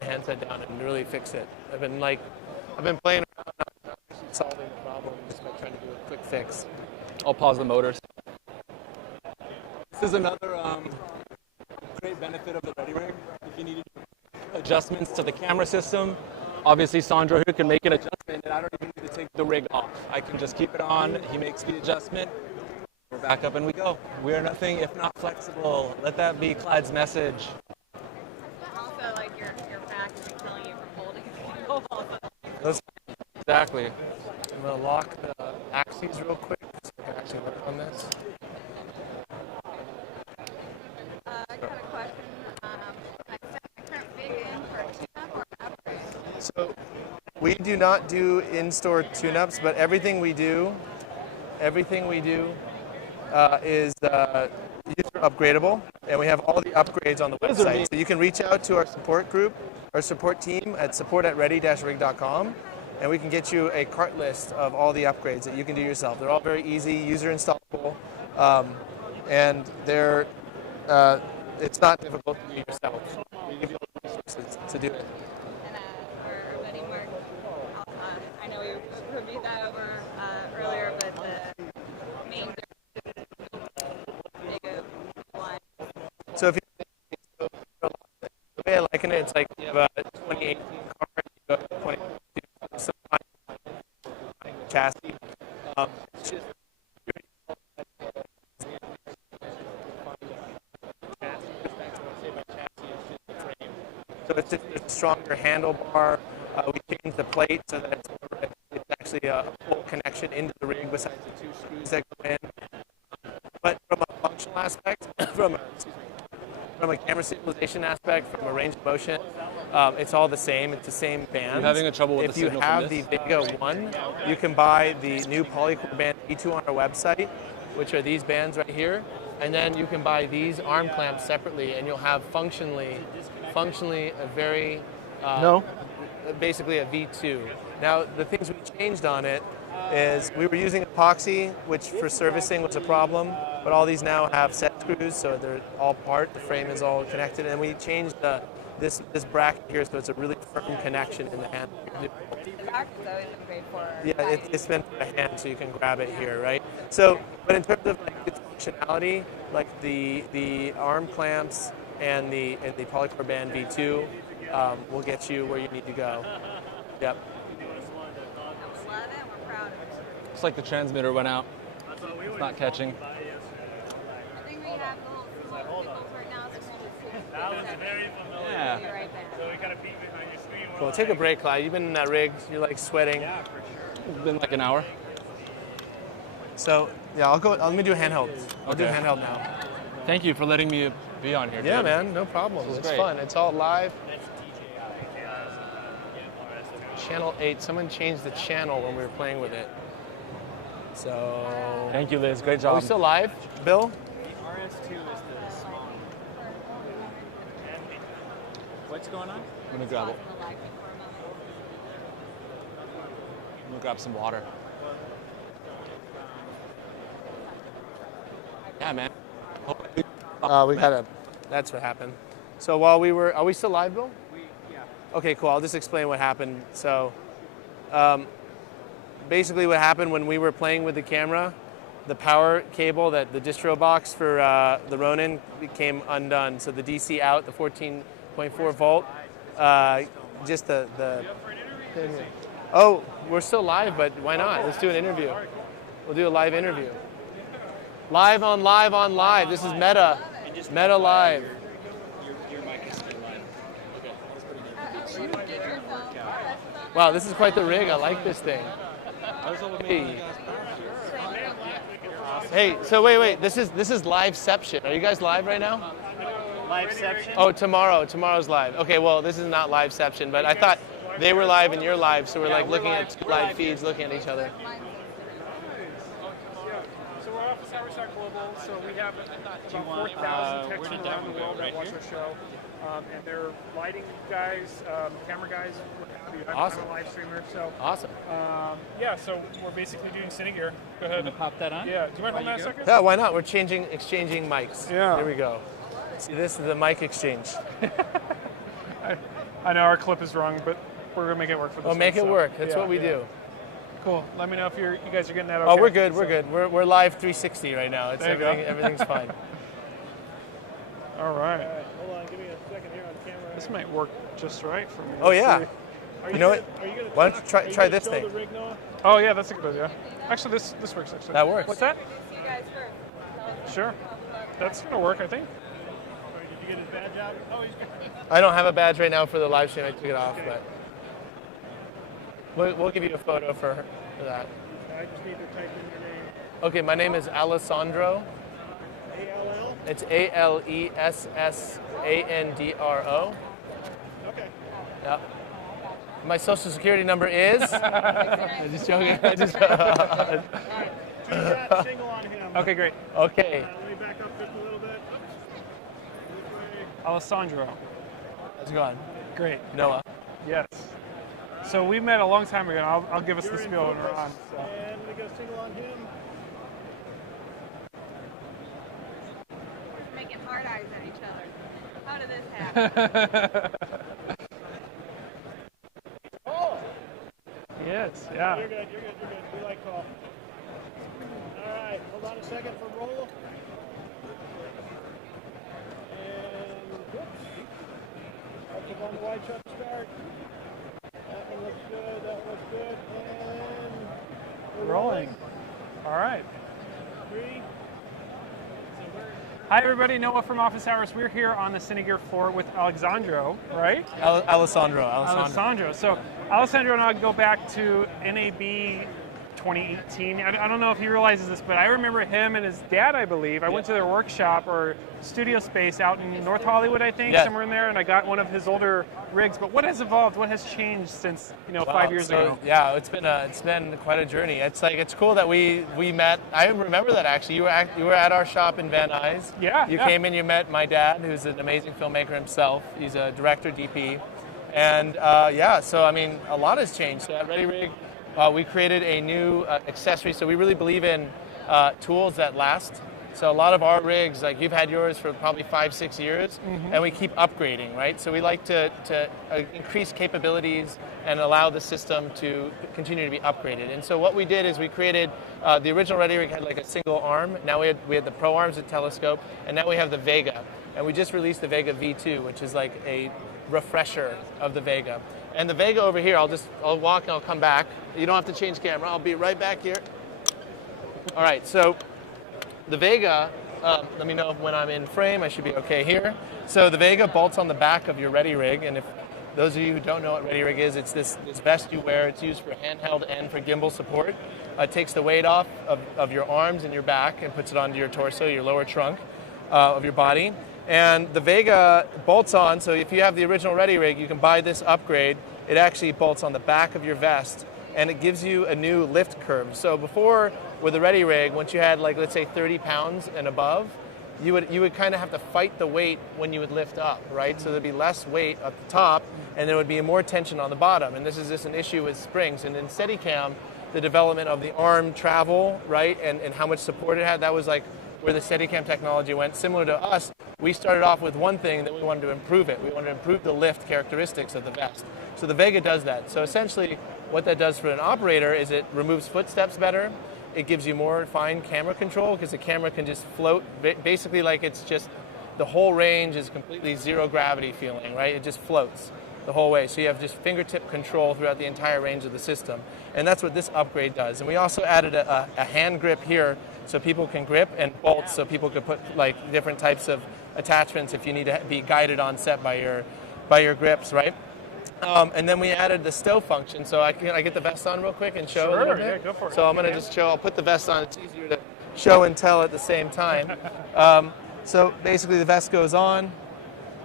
my handset down and really fix it. I've been playing around not solving the problem just by trying to do a quick fix. I'll pause the motors. This is another great benefit of the ReadyRig. If you need adjustments to the camera system, Obviously, Sandro here can make an adjustment, and I don't even need to take the rig off. I can just keep it on. He makes the adjustment. We're back up and we go. We are nothing if not flexible. Let that be Clyde's message. Also, like your back is killing you from holding it. Exactly. I'm going to lock the axes real quick so I can actually work on this. I got a question. I set my current rig in for a tune-up or an upgrade. So we do not do in-store tune-ups, but everything we do is user upgradable, and we have all the upgrades on the website. So you can reach out to our support group, our support team at support@ready-rig.com, and we can get you a cart list of all the upgrades that you can do yourself. They're all very easy, user installable, and they're it's not difficult to do yourself. We give you all the resources to do it. And our buddy Mark, I know we reviewed that over earlier, but the main one. So if you, the way I liken it, it's like you have a 2018 car, you have a 2022 some chassis. It's just so it's just a stronger handlebar. We changed the plate so that it's actually a full connection into the rig besides the two screws that go in. But from a functional aspect, from a camera stabilization aspect, from a range of motion, it's all the same. It's the same band. You're having a trouble with if the you signal have from the this? Vega 1, you can buy the new Polycore Band E2 on our website, which are these bands right here. And then you can buy these arm clamps separately, and you'll have functionally a very, basically a V2. Now, the things we changed on it is we were using epoxy, which for servicing was a problem, but all these now have set screws, so they're all part. The frame is all connected, and we changed this bracket here, so it's a really firm connection in the hand. The back has always been great for. Yeah, it's meant for the hand, so you can grab it here, right? So, but in terms of like its functionality, like the arm clamps and the Polycore Band V2 will get you where you need to go. Yep. We love it. We're proud of it. Looks like the transmitter went out. It's not catching. I think we have little signals right now, so we'll just Yeah. be right back. So we got a beat behind your screen. Cool. Take a break, Clyde. You've been in that rig. You're like sweating. It's been like an hour. So yeah, let me do a handheld. I'll do a Okay. handheld now. Thank you for letting me be on here. Yeah, dude. man. No problem. This is It's great. fun. It's all live. Channel 8. Someone changed the channel when we were playing with it. So. Thank you, Liz. Great Are job. we still live, Bill? RS2 is the small. What's going on? I'm gonna grab it. I'm gonna grab some water. Yeah, man. We had a. That's what happened. So while we were, are we still live, Bill? Yeah. Okay, cool. I'll just explain what happened. So, basically, what happened when we were playing with the camera, the power cable, that the distro box for the Ronin became undone. So the DC out, the 14.4 volt, just the. Oh, we're still live, but why not? Let's do an interview. We'll do a live interview. Live on live on live. This is Meta. Meta Live. Your mic is still live. Wow, this is quite the rig. I like this thing. Hey, so wait. This is Liveception. Are you guys live right now? Liveception? Oh, tomorrow's live. Okay, well, this is not Liveception, but I thought they were live and you're live, so we're like looking at two live feeds, looking at each other. So we're Office Hours Global. So we have about want, 4,000 where techs did from that around the one go? world that Right watch here? our show. And they're lighting guys, camera guys, what have you. Awesome. I'm a live streamer. So Awesome. yeah, so we're basically doing Cinegear. Go ahead. Gonna pop that on? Yeah, do you mind holding that a second? Yeah, why not? We're exchanging mics. Yeah. Here we go. See, this is the mic exchange. I know our clip is wrong, but we're gonna make it work for this. Oh, make one, it so, work. That's yeah, what we yeah. do. Cool. Let me know if you guys are getting that okay. Oh, we're good. We're good. We're live 360 right now. It's There you go. everything's fine. All right. Hold on, give me a second here on camera. This might work just right for me. Oh Let's yeah. see. You know what? Why don't you try this thing? Oh yeah, that's a good idea. Actually, this works actually. That works. What's that? See you guys first. Sure. That's gonna work, I think. Did you get his badge out? Oh, he's good. I don't have a badge right now for the live stream. I took it off, but we'll give you a photo for that. I just need to type in your name. Okay, my name is Alessandro. A-L-L? It's Alessandro. Okay. Yep. My social security number is. I'm just joking. Do that single on him. Okay, great. Okay. Let me back up just a little bit. This way. Alessandro. How's it going? Great. Noah. Yes. So we met a long time ago. I'll give us the You're in spiel when we're focus. on. So. And we go single on him. Making hard eyes at each other. How did this happen? Oh! Yes. Yeah. You're good. We like call. All right. Hold on a second for roll. And whoops. I'll keep on the wide shot to start. That one looks good. That looks good. And we're Rolling. All right. 3. Hi, everybody. Noah from Office Hours. We're here on the Cinegear 4 with Alexandro, right? Alessandro. So Alessandro and I go back to NAB 2018. I don't know if he realizes this, but I remember him and his dad, I believe. I went to their workshop or studio space out in North Hollywood, I think, somewhere in there, and I got one of his older rigs. But what has evolved? What has changed since 5 years ago? Yeah, it's been quite a journey. It's cool that we met. I remember that actually. You were at our shop in Van Nuys. Yeah. You came in. You met my dad, who's an amazing filmmaker himself. He's a director, DP, and So I mean, a lot has changed. So at Ready Rig, we created a new accessory. So we really believe in tools that last. So a lot of our rigs, like you've had yours for probably 5-6 years, and we keep upgrading, right? So we like to increase capabilities and allow the system to continue to be upgraded. And so what we did is we created, the original Ready Rig had like a single arm. Now we had the Pro Arms with telescope, and now we have the Vega. And we just released the Vega V2, which is like a refresher of the Vega. And the Vega over here, I'll walk and I'll come back. You don't have to change camera. I'll be right back here. All right, so the Vega, let me know when I'm in frame. I should be okay here. So the Vega bolts on the back of your Ready Rig, and if those of you who don't know what Ready Rig is, it's this vest you wear. It's used for handheld and for gimbal support. It takes the weight off of your arms and your back and puts it onto your torso, your lower trunk of your body. And the Vega bolts on, so if you have the original Ready Rig, you can buy this upgrade. It actually bolts on the back of your vest, and it gives you a new lift curve. So before, with the Ready Rig, once you had, like, let's say 30 pounds and above, you would kind of have to fight the weight when you would lift up, right? So there'd be less weight at the top, and there would be more tension on the bottom. And this is just an issue with springs. And in Steadicam, the development of the arm travel, right, and how much support it had, that was like where the Steadicam technology went. Similar to us, we started off with one thing that we wanted to improve it. We wanted to improve the lift characteristics of the vest. So the Vega does that. So essentially, what that does for an operator is it removes footsteps better. It gives you more fine camera control because the camera can just float, basically like it's just, the whole range is completely zero gravity feeling, right? It just floats the whole way. So you have just fingertip control throughout the entire range of the system. And that's what this upgrade does. And we also added a hand grip here so people can grip, and bolts so people could put like different types of attachments if you need to be guided on set by your grips, right? And then we added the stow function. So I get the vest on real quick and show a little bit? Yeah, go for it. So I'm going to just show, I'll put the vest on. It's easier to show and tell at the same time. So basically the vest goes on.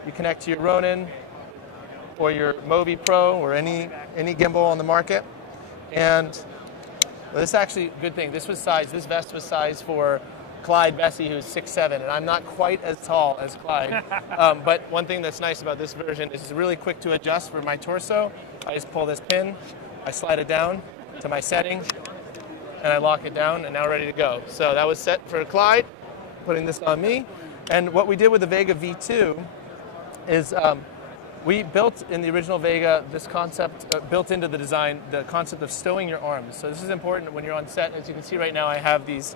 You connect to your Ronin or your Movi Pro or any gimbal on the market. And well, this is actually a good thing. This vest was sized for Clyde Bessie, who's 6'7", and I'm not quite as tall as Clyde. But one thing that's nice about this version is it's really quick to adjust for my torso. I just pull this pin, I slide it down to my setting, and I lock it down, and now ready to go. So that was set for Clyde, putting this on me. And what we did with the Vega V2 is we built in the original Vega this concept, built into the design, the concept of stowing your arms. So this is important when you're on set. As you can see right now, I have these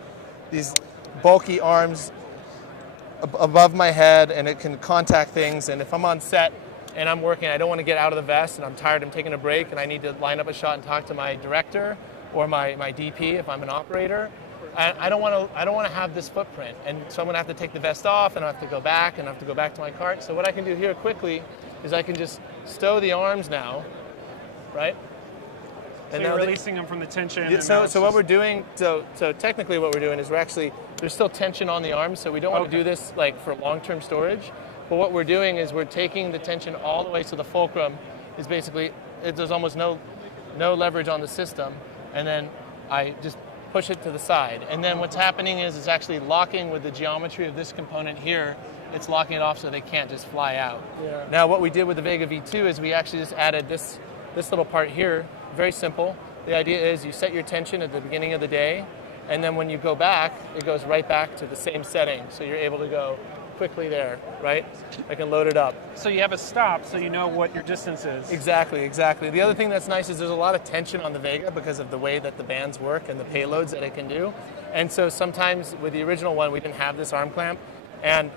bulky arms above my head, and it can contact things. And if I'm on set, and I'm working, I don't want to get out of the vest, and I'm tired, I'm taking a break, and I need to line up a shot and talk to my director or my DP if I'm an operator. I don't want to have this footprint, and so I'm going to have to take the vest off, and I have to go back, and I have to go back to my cart. So what I can do here quickly is I can just stow the arms now, right? So you're releasing them from the tension. Yeah, so what we're doing, so technically what we're doing is there's still tension on the arms, so we don't want to do this like for long-term storage. But what we're doing is we're taking the tension all the way to the fulcrum. Is basically there's almost no leverage on the system, and then I just push it to the side. And then what's happening is it's actually locking with the geometry of this component here. It's locking it off so they can't just fly out. Yeah. Now what we did with the Vega V2 is we actually just added this little part here. Very simple. The idea is you set your tension at the beginning of the day, and then when you go back, it goes right back to the same setting. So you're able to go quickly there, right? I can load it up. So you have a stop so you know what your distance is. Exactly. The other thing that's nice is there's a lot of tension on the Vega because of the way that the bands work and the payloads that it can do. And so sometimes with the original one, we didn't have this arm clamp, and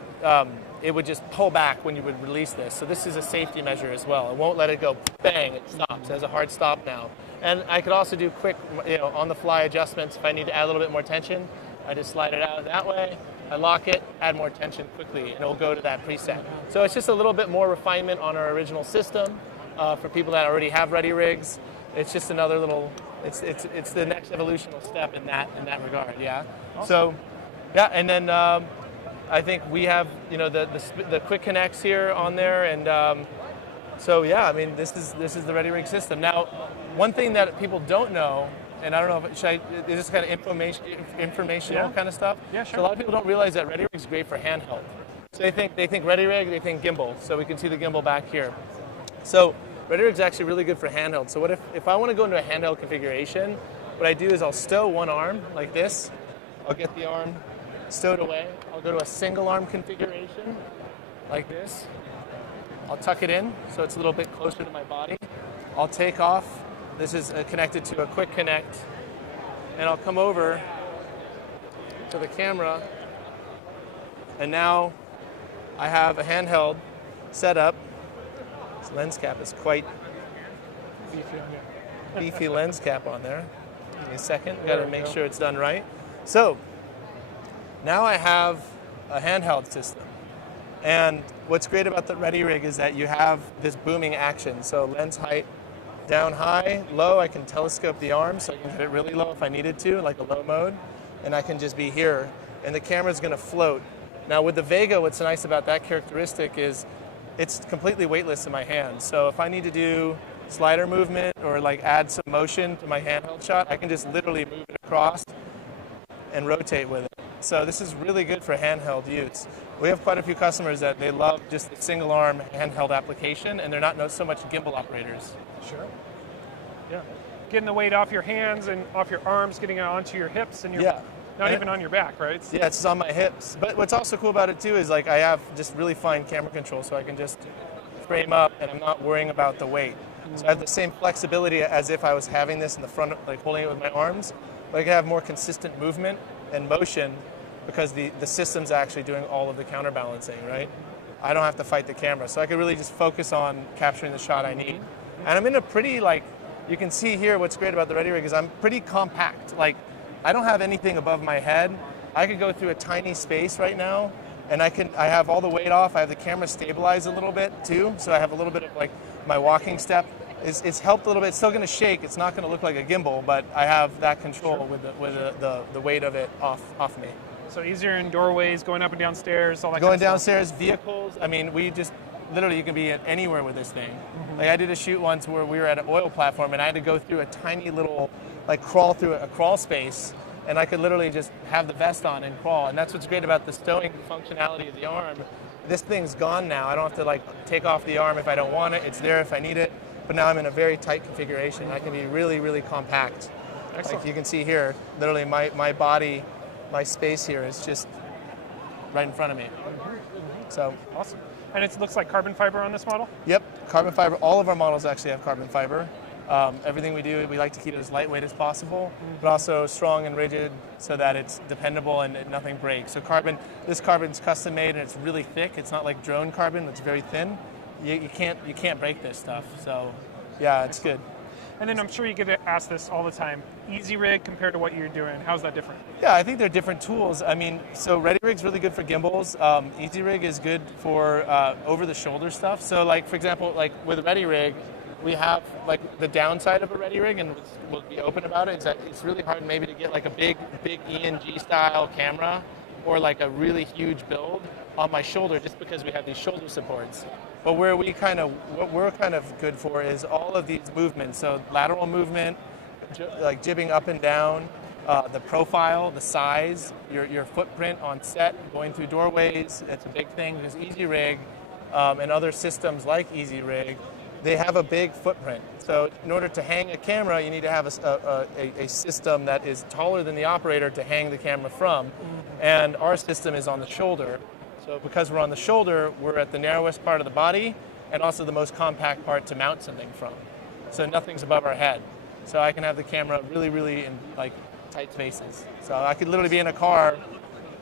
it would just pull back when you would release this. So this is a safety measure as well. It won't let it go bang, it stops. It has a hard stop now. And I could also do quick, on-the-fly adjustments if I need to add a little bit more tension. I just slide it out that way. I lock it, add more tension quickly, and it'll go to that preset. So it's just a little bit more refinement on our original system for people that already have ready rigs. It's just another little. It's the next evolutional step in that regard. Yeah. Awesome. So, yeah, and then I think we have the quick connects here on there, and so yeah, I mean this is the ready rig system. Now, one thing that people don't know. And I don't know if is this kind of informational kind of stuff? Yeah, sure. So a lot of people don't realize that ready rig is great for handheld. So they think ready rig, they think gimbal. So we can see the gimbal back here. So ready rig is actually really good for handheld. So what if I want to go into a handheld configuration, what I do is I'll stow one arm like this. I'll get the arm stowed away. I'll go to a single arm configuration like this. I'll tuck it in so it's a little bit closer to my body. I'll take off. This is connected to a quick connect, and I'll come over to the camera, and now I have a handheld setup. This lens cap is quite beefy lens cap on there. Give me a second, got to make sure it's done right. So now I have a handheld system, and what's great about the ready rig is that you have this booming action, so lens height, down high, low, I can telescope the arm, so I can get it really low if I needed to, like a low mode, and I can just be here, and the camera's gonna float. Now with the Vega, what's nice about that characteristic is it's completely weightless in my hand, so if I need to do slider movement or like add some motion to my handheld shot, I can just literally move it across and rotate with it. So this is really good for handheld use. We have quite a few customers that they love just the single arm handheld application, and they're not so much gimbal operators. Sure. Yeah. Getting the weight off your hands and off your arms, getting it onto your hips, and you're not even on your back, right? Yeah, it's on my hips. But what's also cool about it too is like I have just really fine camera control, so I can just frame up, and I'm not worrying about the weight. So I have the same flexibility as if I was having this in the front, like holding it with my arms, but I can have more consistent movement and motion because the system's actually doing all of the counterbalancing, right? I don't have to fight the camera, so I can really just focus on capturing the shot I need. And I'm in a pretty, like, you can see here what's great about the ready rig is I'm pretty compact. Like, I don't have anything above my head. I could go through a tiny space right now, and I have all the weight off. I have the camera stabilized a little bit too, so I have a little bit of like my walking step. It's helped a little bit. It's still going to shake. It's not going to look like a gimbal, but I have that control with the weight of it off me. So easier in doorways, going up and down stairs, all that Going kind of downstairs, vehicles. I mean, we just literally you can be anywhere with this thing. Like I did a shoot once where we were at an oil platform, and I had to go through a tiny little crawl through a crawl space, and I could literally just have the vest on and crawl. And that's what's great about the stowing functionality of the arm. This thing's gone now. I don't have to take off the arm if I don't want it. It's there if I need it. But now I'm in a very tight configuration. I can be really, really compact. Excellent. Like you can see here, literally my body, my space here is just right in front of me. So awesome. And it looks like carbon fiber on this model? Yep, carbon fiber. All of our models actually have carbon fiber. Everything we do, we like to keep it as lightweight as possible, but also strong and rigid so that it's dependable and nothing breaks. So this carbon's custom made and it's really thick. It's not like drone carbon, it's very thin. you can't break this stuff. So, yeah, it's good. And then I'm sure you get asked this all the time. Easy rig compared to what you're doing, how's that different? Yeah, I think they're different tools. I mean, so ReadyRig's really good for gimbals. Easy Rig is good for over-the-shoulder stuff. So, like, for example, like with ReadyRig, we have like the downside of a ReadyRig, and we'll be open about it, is that it's really hard maybe to get like a big ENG style camera or like a really huge build on my shoulder just because we have these shoulder supports. But what we're kind of good for is all of these movements. So lateral movement, like jibbing up and down, the profile, the size, your footprint on set, going through doorways. It's a big thing because Easy Rig and other systems like Easy Rig, they have a big footprint. So in order to hang a camera, you need to have a system that is taller than the operator to hang the camera from. And our system is on the shoulder. So because we're on the shoulder, we're at the narrowest part of the body and also the most compact part to mount something from. So nothing's above our head. So I can have the camera really, really in like tight spaces. So I could literally be in a car,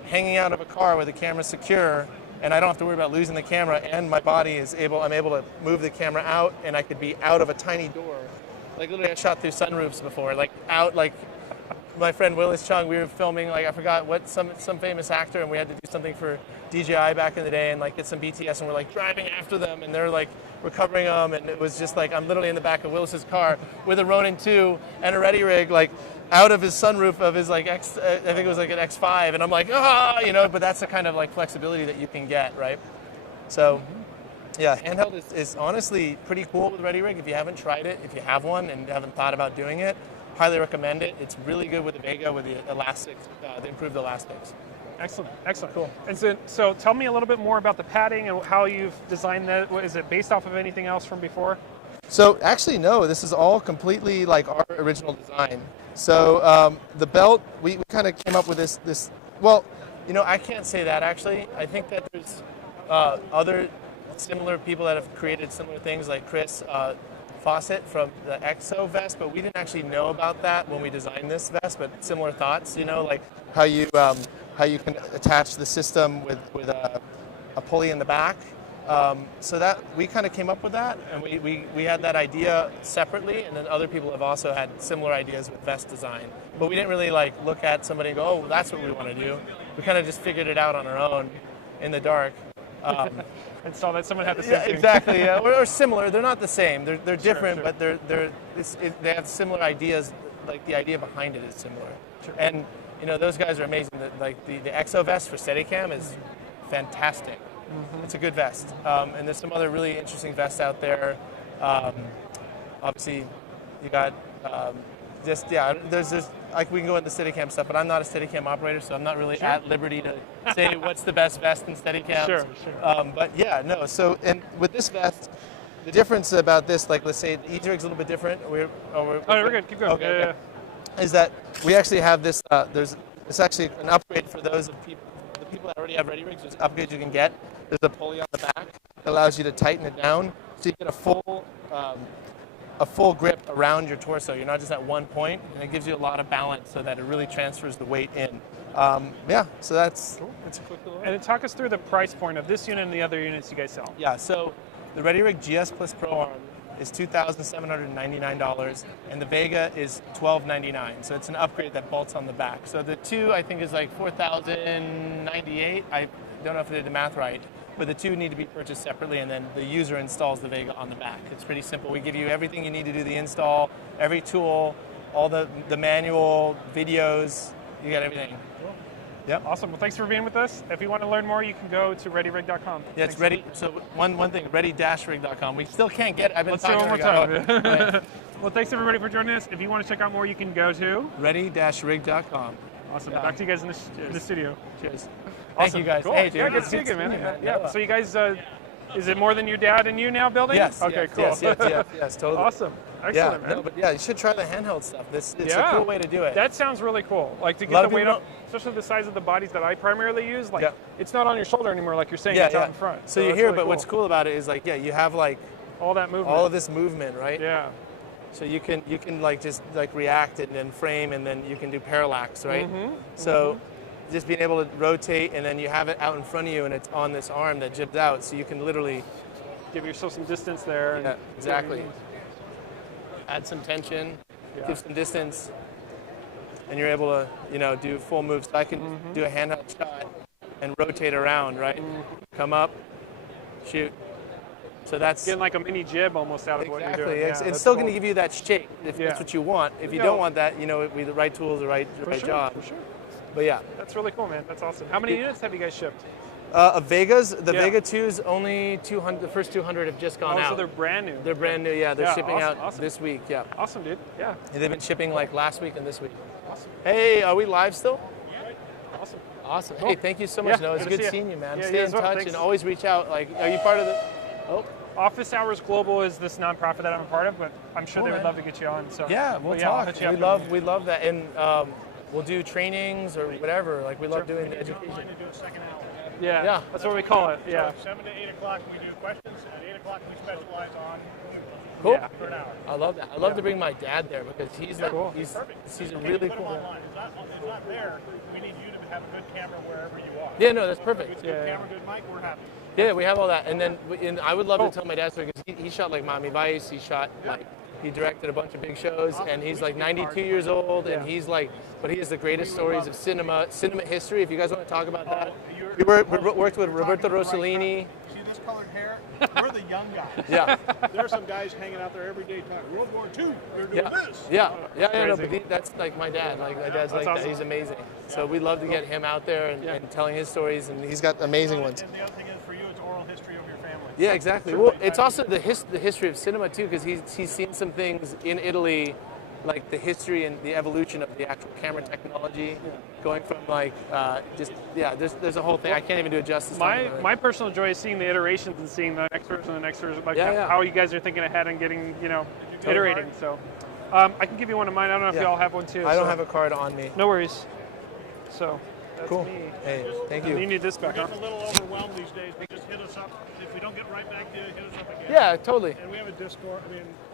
hanging out of a car with the camera secure, and I don't have to worry about losing the camera, and my body I'm able to move the camera out, and I could be out of a tiny door. Like literally I shot through sunroofs before, like out, like my friend Willis Chung, we were filming, like I forgot what, some famous actor, and we had to do something for DJI back in the day and like get some BTS, and we're like driving after them, and they're like recovering them, and it was just like I'm literally in the back of Willis's car with a Ronin 2 and a ReadyRig, like out of his sunroof of his like I think it was like an X5, and I'm like, you know, but that's the kind of like flexibility that you can get, right? So yeah, handheld is honestly pretty cool with ReadyRig. If you haven't tried it, if you have one and haven't thought about doing it, highly recommend it. It's really good with the Vega with the elastics, the improved elastics. Excellent, excellent. Cool. And so tell me a little bit more about the padding and how you've designed that. Is it based off of anything else from before? So actually, no, this is all completely like our original design. So the belt, we kind of came up with this, well, you know, I can't say that actually. I think that there's other similar people that have created similar things like Chris Fawcett from the EXO vest, but we didn't actually know about that when we designed this vest, but similar thoughts, you know, like how you can attach the system with a pulley in the back. So that we kind of came up with that, and we had that idea separately, and then other people have also had similar ideas with vest design. But we didn't really like look at somebody and go, oh, that's what we want to do. We kind of just figured it out on our own in the dark. And saw that someone had the same thing. Exactly, yeah. Or similar. They're not the same. They're different, sure. But they have similar ideas. Like the idea behind it is similar. Sure. And you know, those guys are amazing. Like the EXO vest for Steadicam is fantastic. Mm-hmm. It's a good vest. And there's some other really interesting vests out there. Obviously, you got there's like we can go into Steadicam stuff, but I'm not a Steadicam operator, so I'm not really at liberty to say what's the best vest in Steadicam. Sure. But yeah, no. So and with this vest, the difference about this, like let's say the Easy Rig's a little bit different. We're good. Keep going. Okay. Is that we actually have this? It's actually an upgrade for those of people. The people that already have ReadyRigs, there's upgrades you can get. There's a pulley on the back that allows you to tighten it down, so you get a full grip around your torso. You're not just at one point, and it gives you a lot of balance so that it really transfers the weight in. So that's cool. It's a quick little. And talk us through the price point of this unit and the other units you guys sell. Yeah, so the ReadyRig GS Plus Pro Arm is $2,799, and the Vega is $1,299. So it's an upgrade that bolts on the back. So the two, I think, is like $4,098. I don't know if I did the math right, but the two need to be purchased separately, and then the user installs the Vega on the back. It's pretty simple. We give you everything you need to do the install, every tool, all the manual, videos, you got everything. Cool. Yep. Awesome. Well, thanks for being with us. If you want to learn more, you can go to readyrig.com. Yeah, it's ready. So one thing, ready-rig.com. We still can't get it. I've been Let's do talking it one more time. Right. Well, thanks everybody for joining us. If you want to check out more, you can go to ready-rig.com. Awesome. Yeah. Back to you guys in the studio. Cheers. Awesome. Thank you guys. Cool. Hey, dude, yeah, good to see you again, man. Yeah. So you guys, is it more than your dad and you now building? Yes. Okay, yes, cool. Yes, totally. Awesome. Excellent, man. No, but yeah, you should try the handheld stuff. It's a cool way to do it. That sounds really cool. Like to get the weight up, especially the size of the bodies that I primarily use. Like it's not on your shoulder anymore, like you're saying. It's out in front. So you hear, really but what's cool about it is like, you have like all that movement, all of this movement, right? Yeah. So you can like just like react and then frame, and then you can do parallax, right? Mm-hmm. So just being able to rotate, and then you have it out in front of you, and it's on this arm that jibs out, so you can literally give yourself some distance there. Yeah, exactly. Add some tension, give some distance, and you're able to, do full moves. So I can do a handheld shot and rotate around, right? Come up, shoot. So that's getting like a mini jib almost out of what you're doing. Exactly. It's still going to give you that shake if that's what you want. If you don't want that, with the right tools, the right job. For sure. But yeah. That's really cool, man. That's awesome. How many units have you guys shipped? Of Vegas, the Vega 2's only 200. The first 200 have just gone out. So they're brand new. They're brand new. Yeah, they're shipping out this week. Yeah. Awesome, dude. Yeah. And they've been shipping like last week and this week. Awesome. Hey, are we live still? Yeah. Awesome. Awesome. Cool. Hey, thank you so much, Noah. It's good seeing you, man. Stay in touch and always reach out. Like, are you part of the? Oh. Office Hours Global is this nonprofit that I'm a part of, but I'm sure they would love to get you on. So yeah, we'll talk. We love that, and we'll do trainings or whatever. Like we love doing the education. To do a second hour. Yeah, that's what we call it. Yeah. So 7 to 8 o'clock we do questions. At 8 o'clock we specialize on. Cool. For an hour. I love that. I love to bring my dad there because he's like he's a really cool. Online. It's not there. We need you to have a good camera wherever you are. Yeah, no, that's perfect. Good camera, good mic. We're happy. Yeah, we have all that, and then I would love to tell my dad story because he shot like Miami Vice. He shot he directed a bunch of big shows, and he's like 92 years old, and he's like, but he has the greatest stories of cinema history. If you guys want to talk about that, we worked with Roberto Rossellini. See this colored hair? We're the young guys. Yeah. There are some guys hanging out there every day talking World War II. They're doing this. Yeah. No, but that's like my dad. Like my dad's like that. He's amazing. So we'd love to get him out there and telling his stories, and he's got amazing ones. And the other thing is for you, it's oral history of your family. Yeah, exactly. Well, it's also the history of cinema too, because he's seen some things in Italy, like the history and the evolution of the actual camera technology, going from like there's a whole thing. I can't even do it justice. My personal joy is seeing the iterations and seeing the next version and the next version, like how you guys are thinking ahead and getting iterating. So I can give you one of mine. I don't know if y'all have one too. I don't have a card on me. No worries. So that's cool. me. Hey, thank you. You need this back, We're getting a little overwhelmed these days. Just hit us up. If we don't get right back to you, hit us up again. Yeah, totally. And we have a Discord.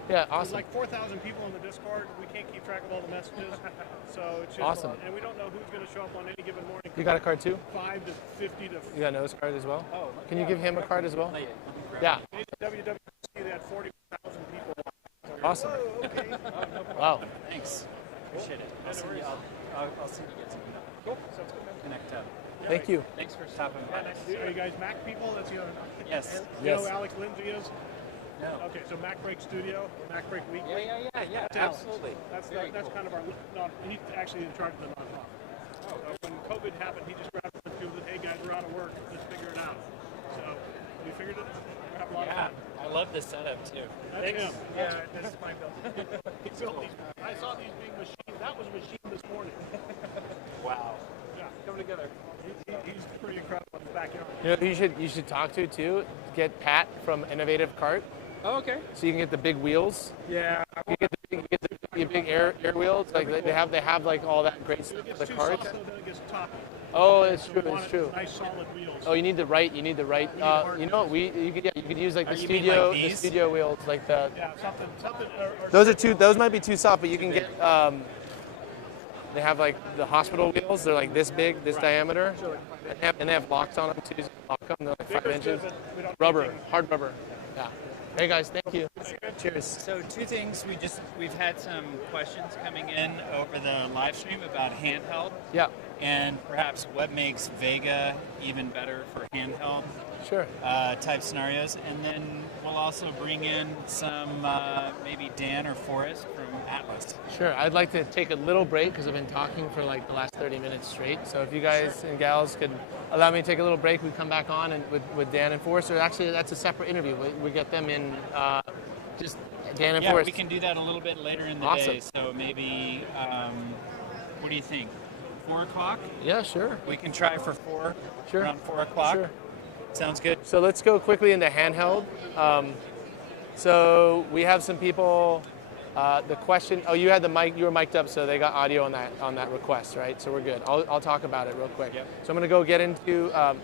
Yeah, there's awesome. like 4,000 people in the Discord. We can't keep track of all the messages. So it's just awesome. And we don't know who's going to show up on any given morning. You got a card too? 5 to 50 to. You got Noah's card as well? Oh. Can you give him a card as well? Yeah. WWC, they had 40,000 people. Awesome. Oh, okay. Wow. Thanks. Appreciate it. I'll see you get some. Cool. Sounds good, man. Connect up. Thank you. Thanks for stopping by. Are you guys Mac people? That's the other. Yes. You know who Alex Lindsay is? No. Okay, so Mac Break Studio, Mac Break Weekly. Yeah. Absolutely. That's kind of our. He's actually in charge of the nonprofit. So when COVID happened, he just grabbed a few of the, hey guys, we're out of work, let's figure it out. So we figured it. We have a lot of fun. I love this setup too. That's him. Yeah, this is my build. He built these. I saw these being machined. That was machined this morning. Wow. Yeah, coming together. He's pretty incredible in the backyard. You know, you should talk to too. Get Pat from Innovative Cart. Oh, okay. So you can get the big wheels. Yeah. You get the big air wheels. Like they have like all that great stuff for the carts. Soft, then it gets tough. Oh, it's true. It's true. Nice solid wheels. Oh, you need the right. You know what? You could use like the studio wheels, like the. Yeah, something. Those might be too soft, but you can get. They have like the hospital wheels. They're like this big, this diameter, and they have locks on them too. So you can lock them. They're like 5 inches. Rubber, hard rubber. Yeah. Hey guys, thank you. Cheers. So 2 things. We've had some questions coming in over the live stream about handheld. Yeah. And perhaps what makes Vega even better for handheld Sure. Type scenarios. And then we'll also bring in some maybe Dan or Forrest from Atlas. Sure. I'd like to take a little break because I've been talking for like the last 30 minutes straight. So if you guys and gals could allow me to take a little break, we come back on and with Dan and Forrest. Or actually, that's a separate interview. We get them in just Dan and Forrest. Yeah, we can do that a little bit later in the day. So maybe, what do you think? 4 o'clock? Yeah, sure. We can try for 4. Sure. Around 4 o'clock. Sure. Sounds good. So let's go quickly into handheld. So we have some people. The question. Oh, you had the mic. You were mic'd up, so they got audio on that request, right? So we're good. I'll talk about it real quick. Yep. So I'm going to go get into a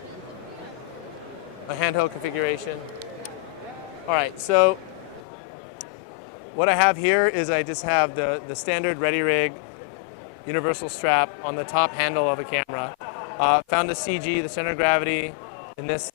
handheld configuration. All right. So what I have here is I just have the standard Ready Rig universal strap on the top handle of a camera. Found the CG, the center of gravity, in this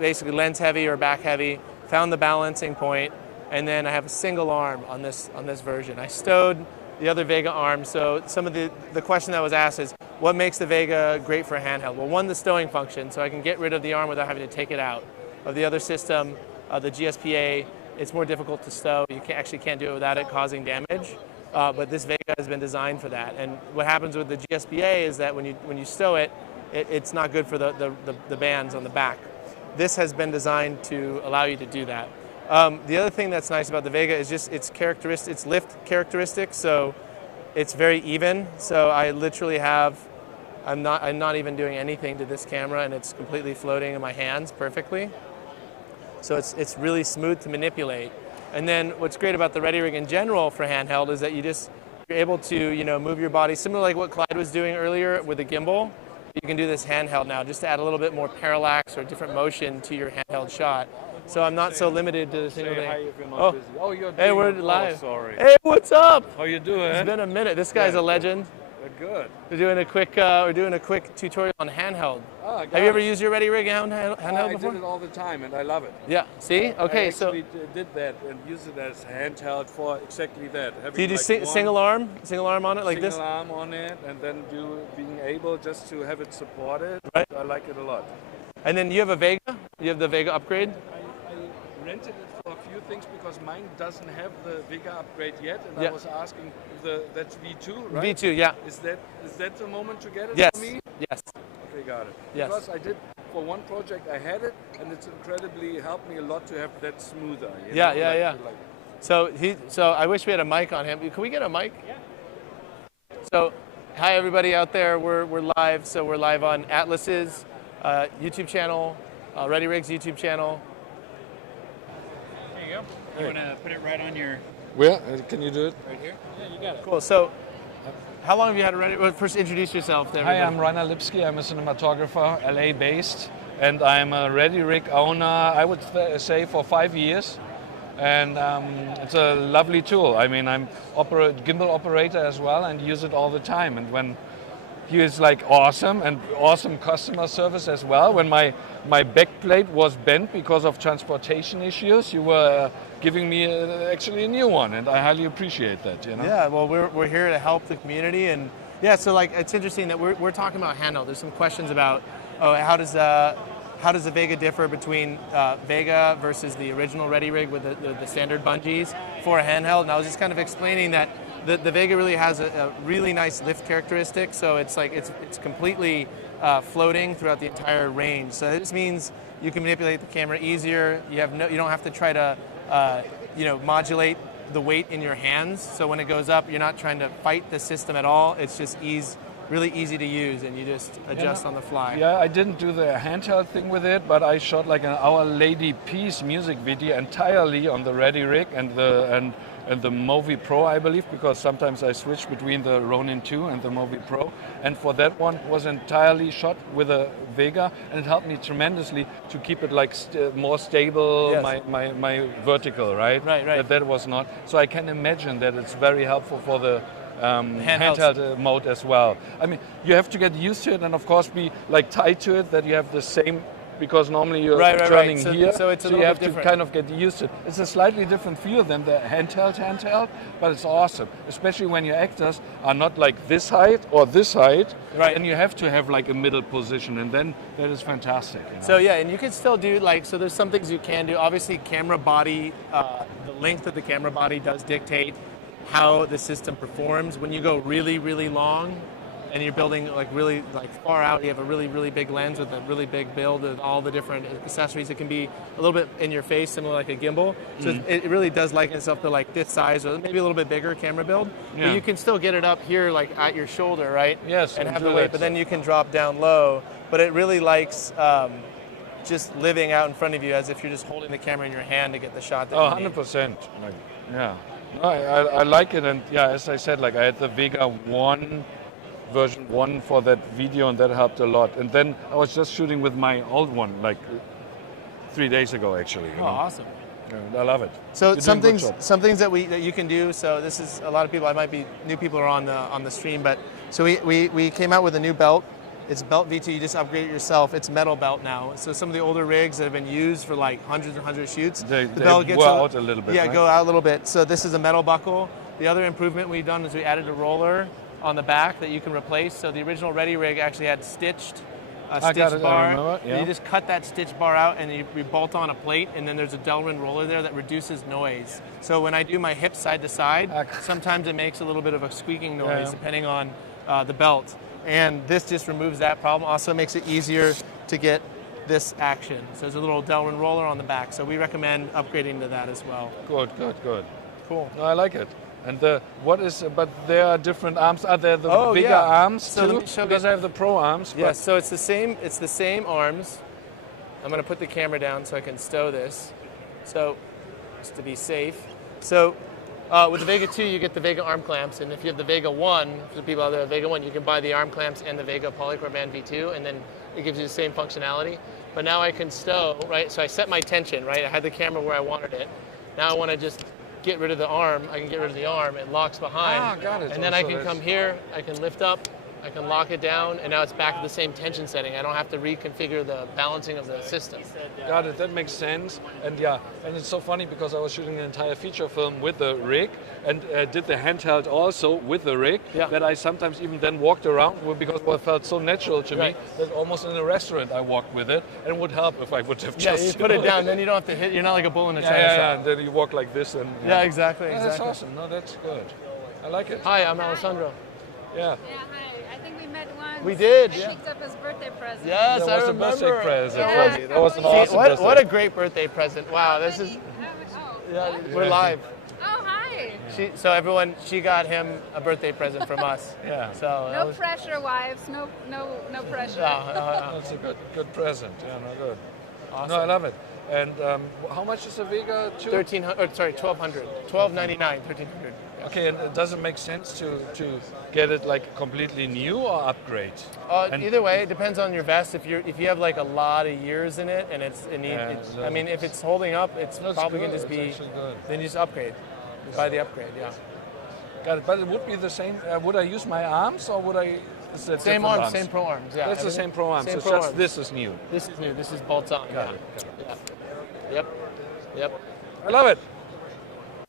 basically lens heavy or back heavy, found the balancing point, and then I have a single arm on this version. I stowed the other Vega arm, so some of the question that was asked is, what makes the Vega great for a handheld? Well, one, the stowing function, so I can get rid of the arm without having to take it out. Of the other system, the GSPA, it's more difficult to stow. You actually can't do it without it causing damage. But this Vega has been designed for that. And what happens with the GSPA is that when you stow it, it's not good for the bands on the back. This has been designed to allow you to do that. The other thing that's nice about the Vega is just its lift characteristics. So it's very even. So I literally have, I'm not even doing anything to this camera, and it's completely floating in my hands perfectly. So it's really smooth to manipulate. And then what's great about the ReadyRig in general for handheld is that you're able to move your body, similar like what Clyde was doing earlier with the gimbal. You can do this handheld now just to add a little bit more parallax or different motion to your handheld shot. So I'm not so limited to the single thing. Hi if you're not busy. Oh, you're hey, we're doing live. Oh, sorry. Hey, what's up? How you doing? It's been a minute. This guy's a legend. Good. We're doing a quick tutorial on handheld. Have you ever used your ReadyRig handheld before? I did it all the time, and I love it. Yeah. See? Okay. I actually did that and use it as handheld for exactly that. Do you do single arm on it like this? Single arm on it, and then being able just to have it supported. Right. I like it a lot. And then you have a Vega. You have the Vega upgrade. I rented it for a few things because mine doesn't have the Vega upgrade yet, and I was asking if that's V2, right? V2, yeah. Is that the moment to get it yes. for me? Yes. Okay, got it. Yes. Because I did for one project, I had it, and it's incredibly helped me a lot to have that smoother. Yeah. So I wish we had a mic on him. Can we get a mic? Yeah. So, hi everybody out there. We're live. So we're live on Atlas's YouTube channel, ReadyRig's YouTube channel. There you go. You want to put it right on your... Where? Can you do it? Right here? Yeah, you got it. Cool. So, how long have you had a Ready? Well, first, introduce yourself to everybody. Hi, I'm Rainer Lipsky. I'm a cinematographer, LA based, and I'm a ReadyRig owner, I would say, for 5 years. And it's a lovely tool. I mean, I'm gimbal operator as well and use it all the time. And when he is like awesome and awesome customer service as well. When my back plate was bent because of transportation issues, you were giving me actually a new one, and I highly appreciate that. Yeah, well, we're here to help the community, and yeah, so like it's interesting that we're talking about handheld. There's some questions about how does the Vega differ between Vega versus the original ReadyRig with the standard bungees for a handheld, and I was just kind of explaining that the Vega really has a really nice lift characteristic, so it's like it's completely floating throughout the entire range. So this means you can manipulate the camera easier. You don't have to try to modulate the weight in your hands. So when it goes up, you're not trying to fight the system at all. It's just really easy to use, and you just adjust on the fly. Yeah, I didn't do the handheld thing with it, but I shot like an Our Lady Peace music video entirely on the ReadyRig and the Movi Pro, I believe, because sometimes I switch between the Ronin 2 and the Movi Pro. And for that one, was entirely shot with a Vega, and it helped me tremendously to keep it like more stable, yes. my vertical, right? Right. That was not. So I can imagine that it's very helpful for the handheld mode as well. I mean, you have to get used to it, and of course be like tied to it, that you have the same, because normally you're turning here, so it's you have to kind of get used to it. It's a slightly different feel than the handheld, but it's awesome, especially when your actors are not like this height or this height, right? And you have to have like a middle position, and then that is fantastic. So yeah, and you can still do so there's some things you can do. Obviously, camera body, the length of the camera body does dictate how the system performs. When you go really, really long, and you're building really far out, you have a really, really big lens with a really big build with all the different accessories. It can be a little bit in your face, similar like a gimbal. So it really does liken itself to like this size or maybe a little bit bigger camera build. Yeah. But you can still get it up here like at your shoulder, right? Yes. And have the weight, but then you can drop down low. But it really likes just living out in front of you as if you're just holding the camera in your hand to get the shot that you need. 100%. Yeah. No, I like it, and yeah, as I said, like I had the Vega 1 version 1 for that video, and that helped a lot. And then I was just shooting with my old one like 3 days ago, actually. Oh, awesome! Yeah, I love it. So some things that you can do. So this is a lot of people. I might be new people are on the stream, but so we came out with a new belt. It's belt V2. You just upgrade it yourself. It's metal belt now. So some of the older rigs that have been used for like hundreds and hundreds of shoots, They belt gets wear out a little bit. Yeah, right? go out a little bit. So this is a metal buckle. The other improvement we've done is we added a roller on the back that you can replace. So the original Ready rig actually had stitched I got it, I bar. remember, yeah. You just cut that stitch bar out and you bolt on a plate, and then there's a Delrin roller there that reduces noise. So when I do my hips side to side, sometimes it makes a little bit of a squeaking noise depending on the belt. And this just removes that problem. Also makes it easier to get this action. So there's a little Delrin roller on the back. So we recommend upgrading to that as well. Good. Cool. No, I like it. And but there are different arms. Are there the bigger yeah. arms So too? let me show Because you. I have the pro arms. Yes, so it's the same arms. I'm going to put the camera down so I can stow this. So just to be safe. So with the Vega 2, you get the Vega arm clamps, and if you have the Vega 1, for the people out there, Vega 1, you can buy the arm clamps and the Vega Polycarbonate Band V2, and then it gives you the same functionality. But now I can stow, right? So I set my tension, right? I had the camera where I wanted it. Now I want to just get rid of the arm. I can get rid of the arm. It locks behind. Got it. And then I can come here. I can lift up. I can lock it down, and now it's back to the same tension setting. I don't have to reconfigure the balancing of the system. Got it. That makes sense. And and it's so funny because I was shooting an entire feature film with the rig and did the handheld also with the rig that I sometimes even then walked around with because it felt so natural to me that almost in a restaurant I walked with it, and it would help if I would have just you put it down, then you don't have to hit. You're not like a bull in a china shop. and then you walk like this and Exactly. That's awesome. No, that's good. I like it. Hi, I'm Alessandro. Yeah, hi. I think we met once. We did. I picked up his birthday present. Yes, That was I a remember. birthday present. Yeah. That was an awesome birthday. What a great birthday present! Wow, this is. We're live. Oh, hi. So everyone, she got him a birthday present from us. So No pressure, wives. No pressure. That's a good present. Yeah, no, good. Awesome. No, I love it. And how much is a Vega 2? 1,200. $1,299, 1,300. Yeah. Okay, and does it make sense to get it like completely new or upgrade? Either way, it depends on your vest. If you have like a lot of years in it and I mean, if it's holding up, it's probably going to just be. Then you just upgrade. Buy the upgrade. Yeah. Got it. But it would be the same. Would I use my arms or would I? Same arms, same pro arms. Yeah. That's the same pro arms. Same So pro just arms. this is new. This is new. This is bolts on. Got it. Yep. I love it.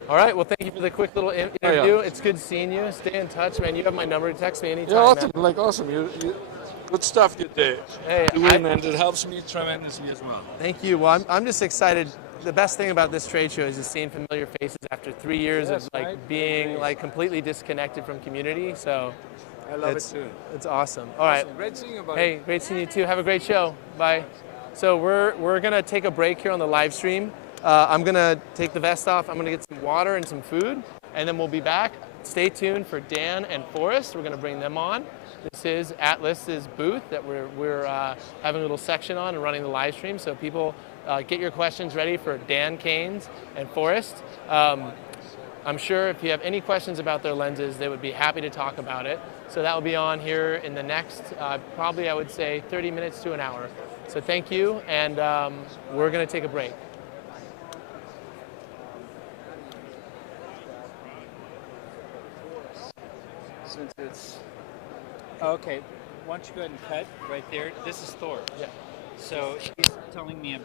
All right. Well, thank you for the quick little interview. It's good seeing you. Stay in touch, man. You have my number. Text me anytime. Yeah, awesome. Man. Like awesome. You good stuff you did. Hey, and it helps me tremendously as well. Thank you. Well, I'm just excited. The best thing about this trade show is just seeing familiar faces after 3 years of being like completely disconnected from community. So I love it too. It's awesome. All right. Great seeing you, buddy. Hey, great seeing you too. Have a great show. Bye. So we're gonna take a break here on the live stream. I'm gonna take the vest off. I'm gonna get some water and some food, and then we'll be back. Stay tuned for Dan and Forrest. We're gonna bring them on. This is Atlas's booth that we're having a little section on and running the live stream. So people, get your questions ready for Dan Keynes and Forrest. I'm sure if you have any questions about their lenses, they would be happy to talk about it. So that will be on here in the next, probably I would say 30 minutes to an hour. So thank you, and we're gonna take a break. Since it's okay, why don't you go ahead and cut right there? This is Thor. Yeah. So he's telling me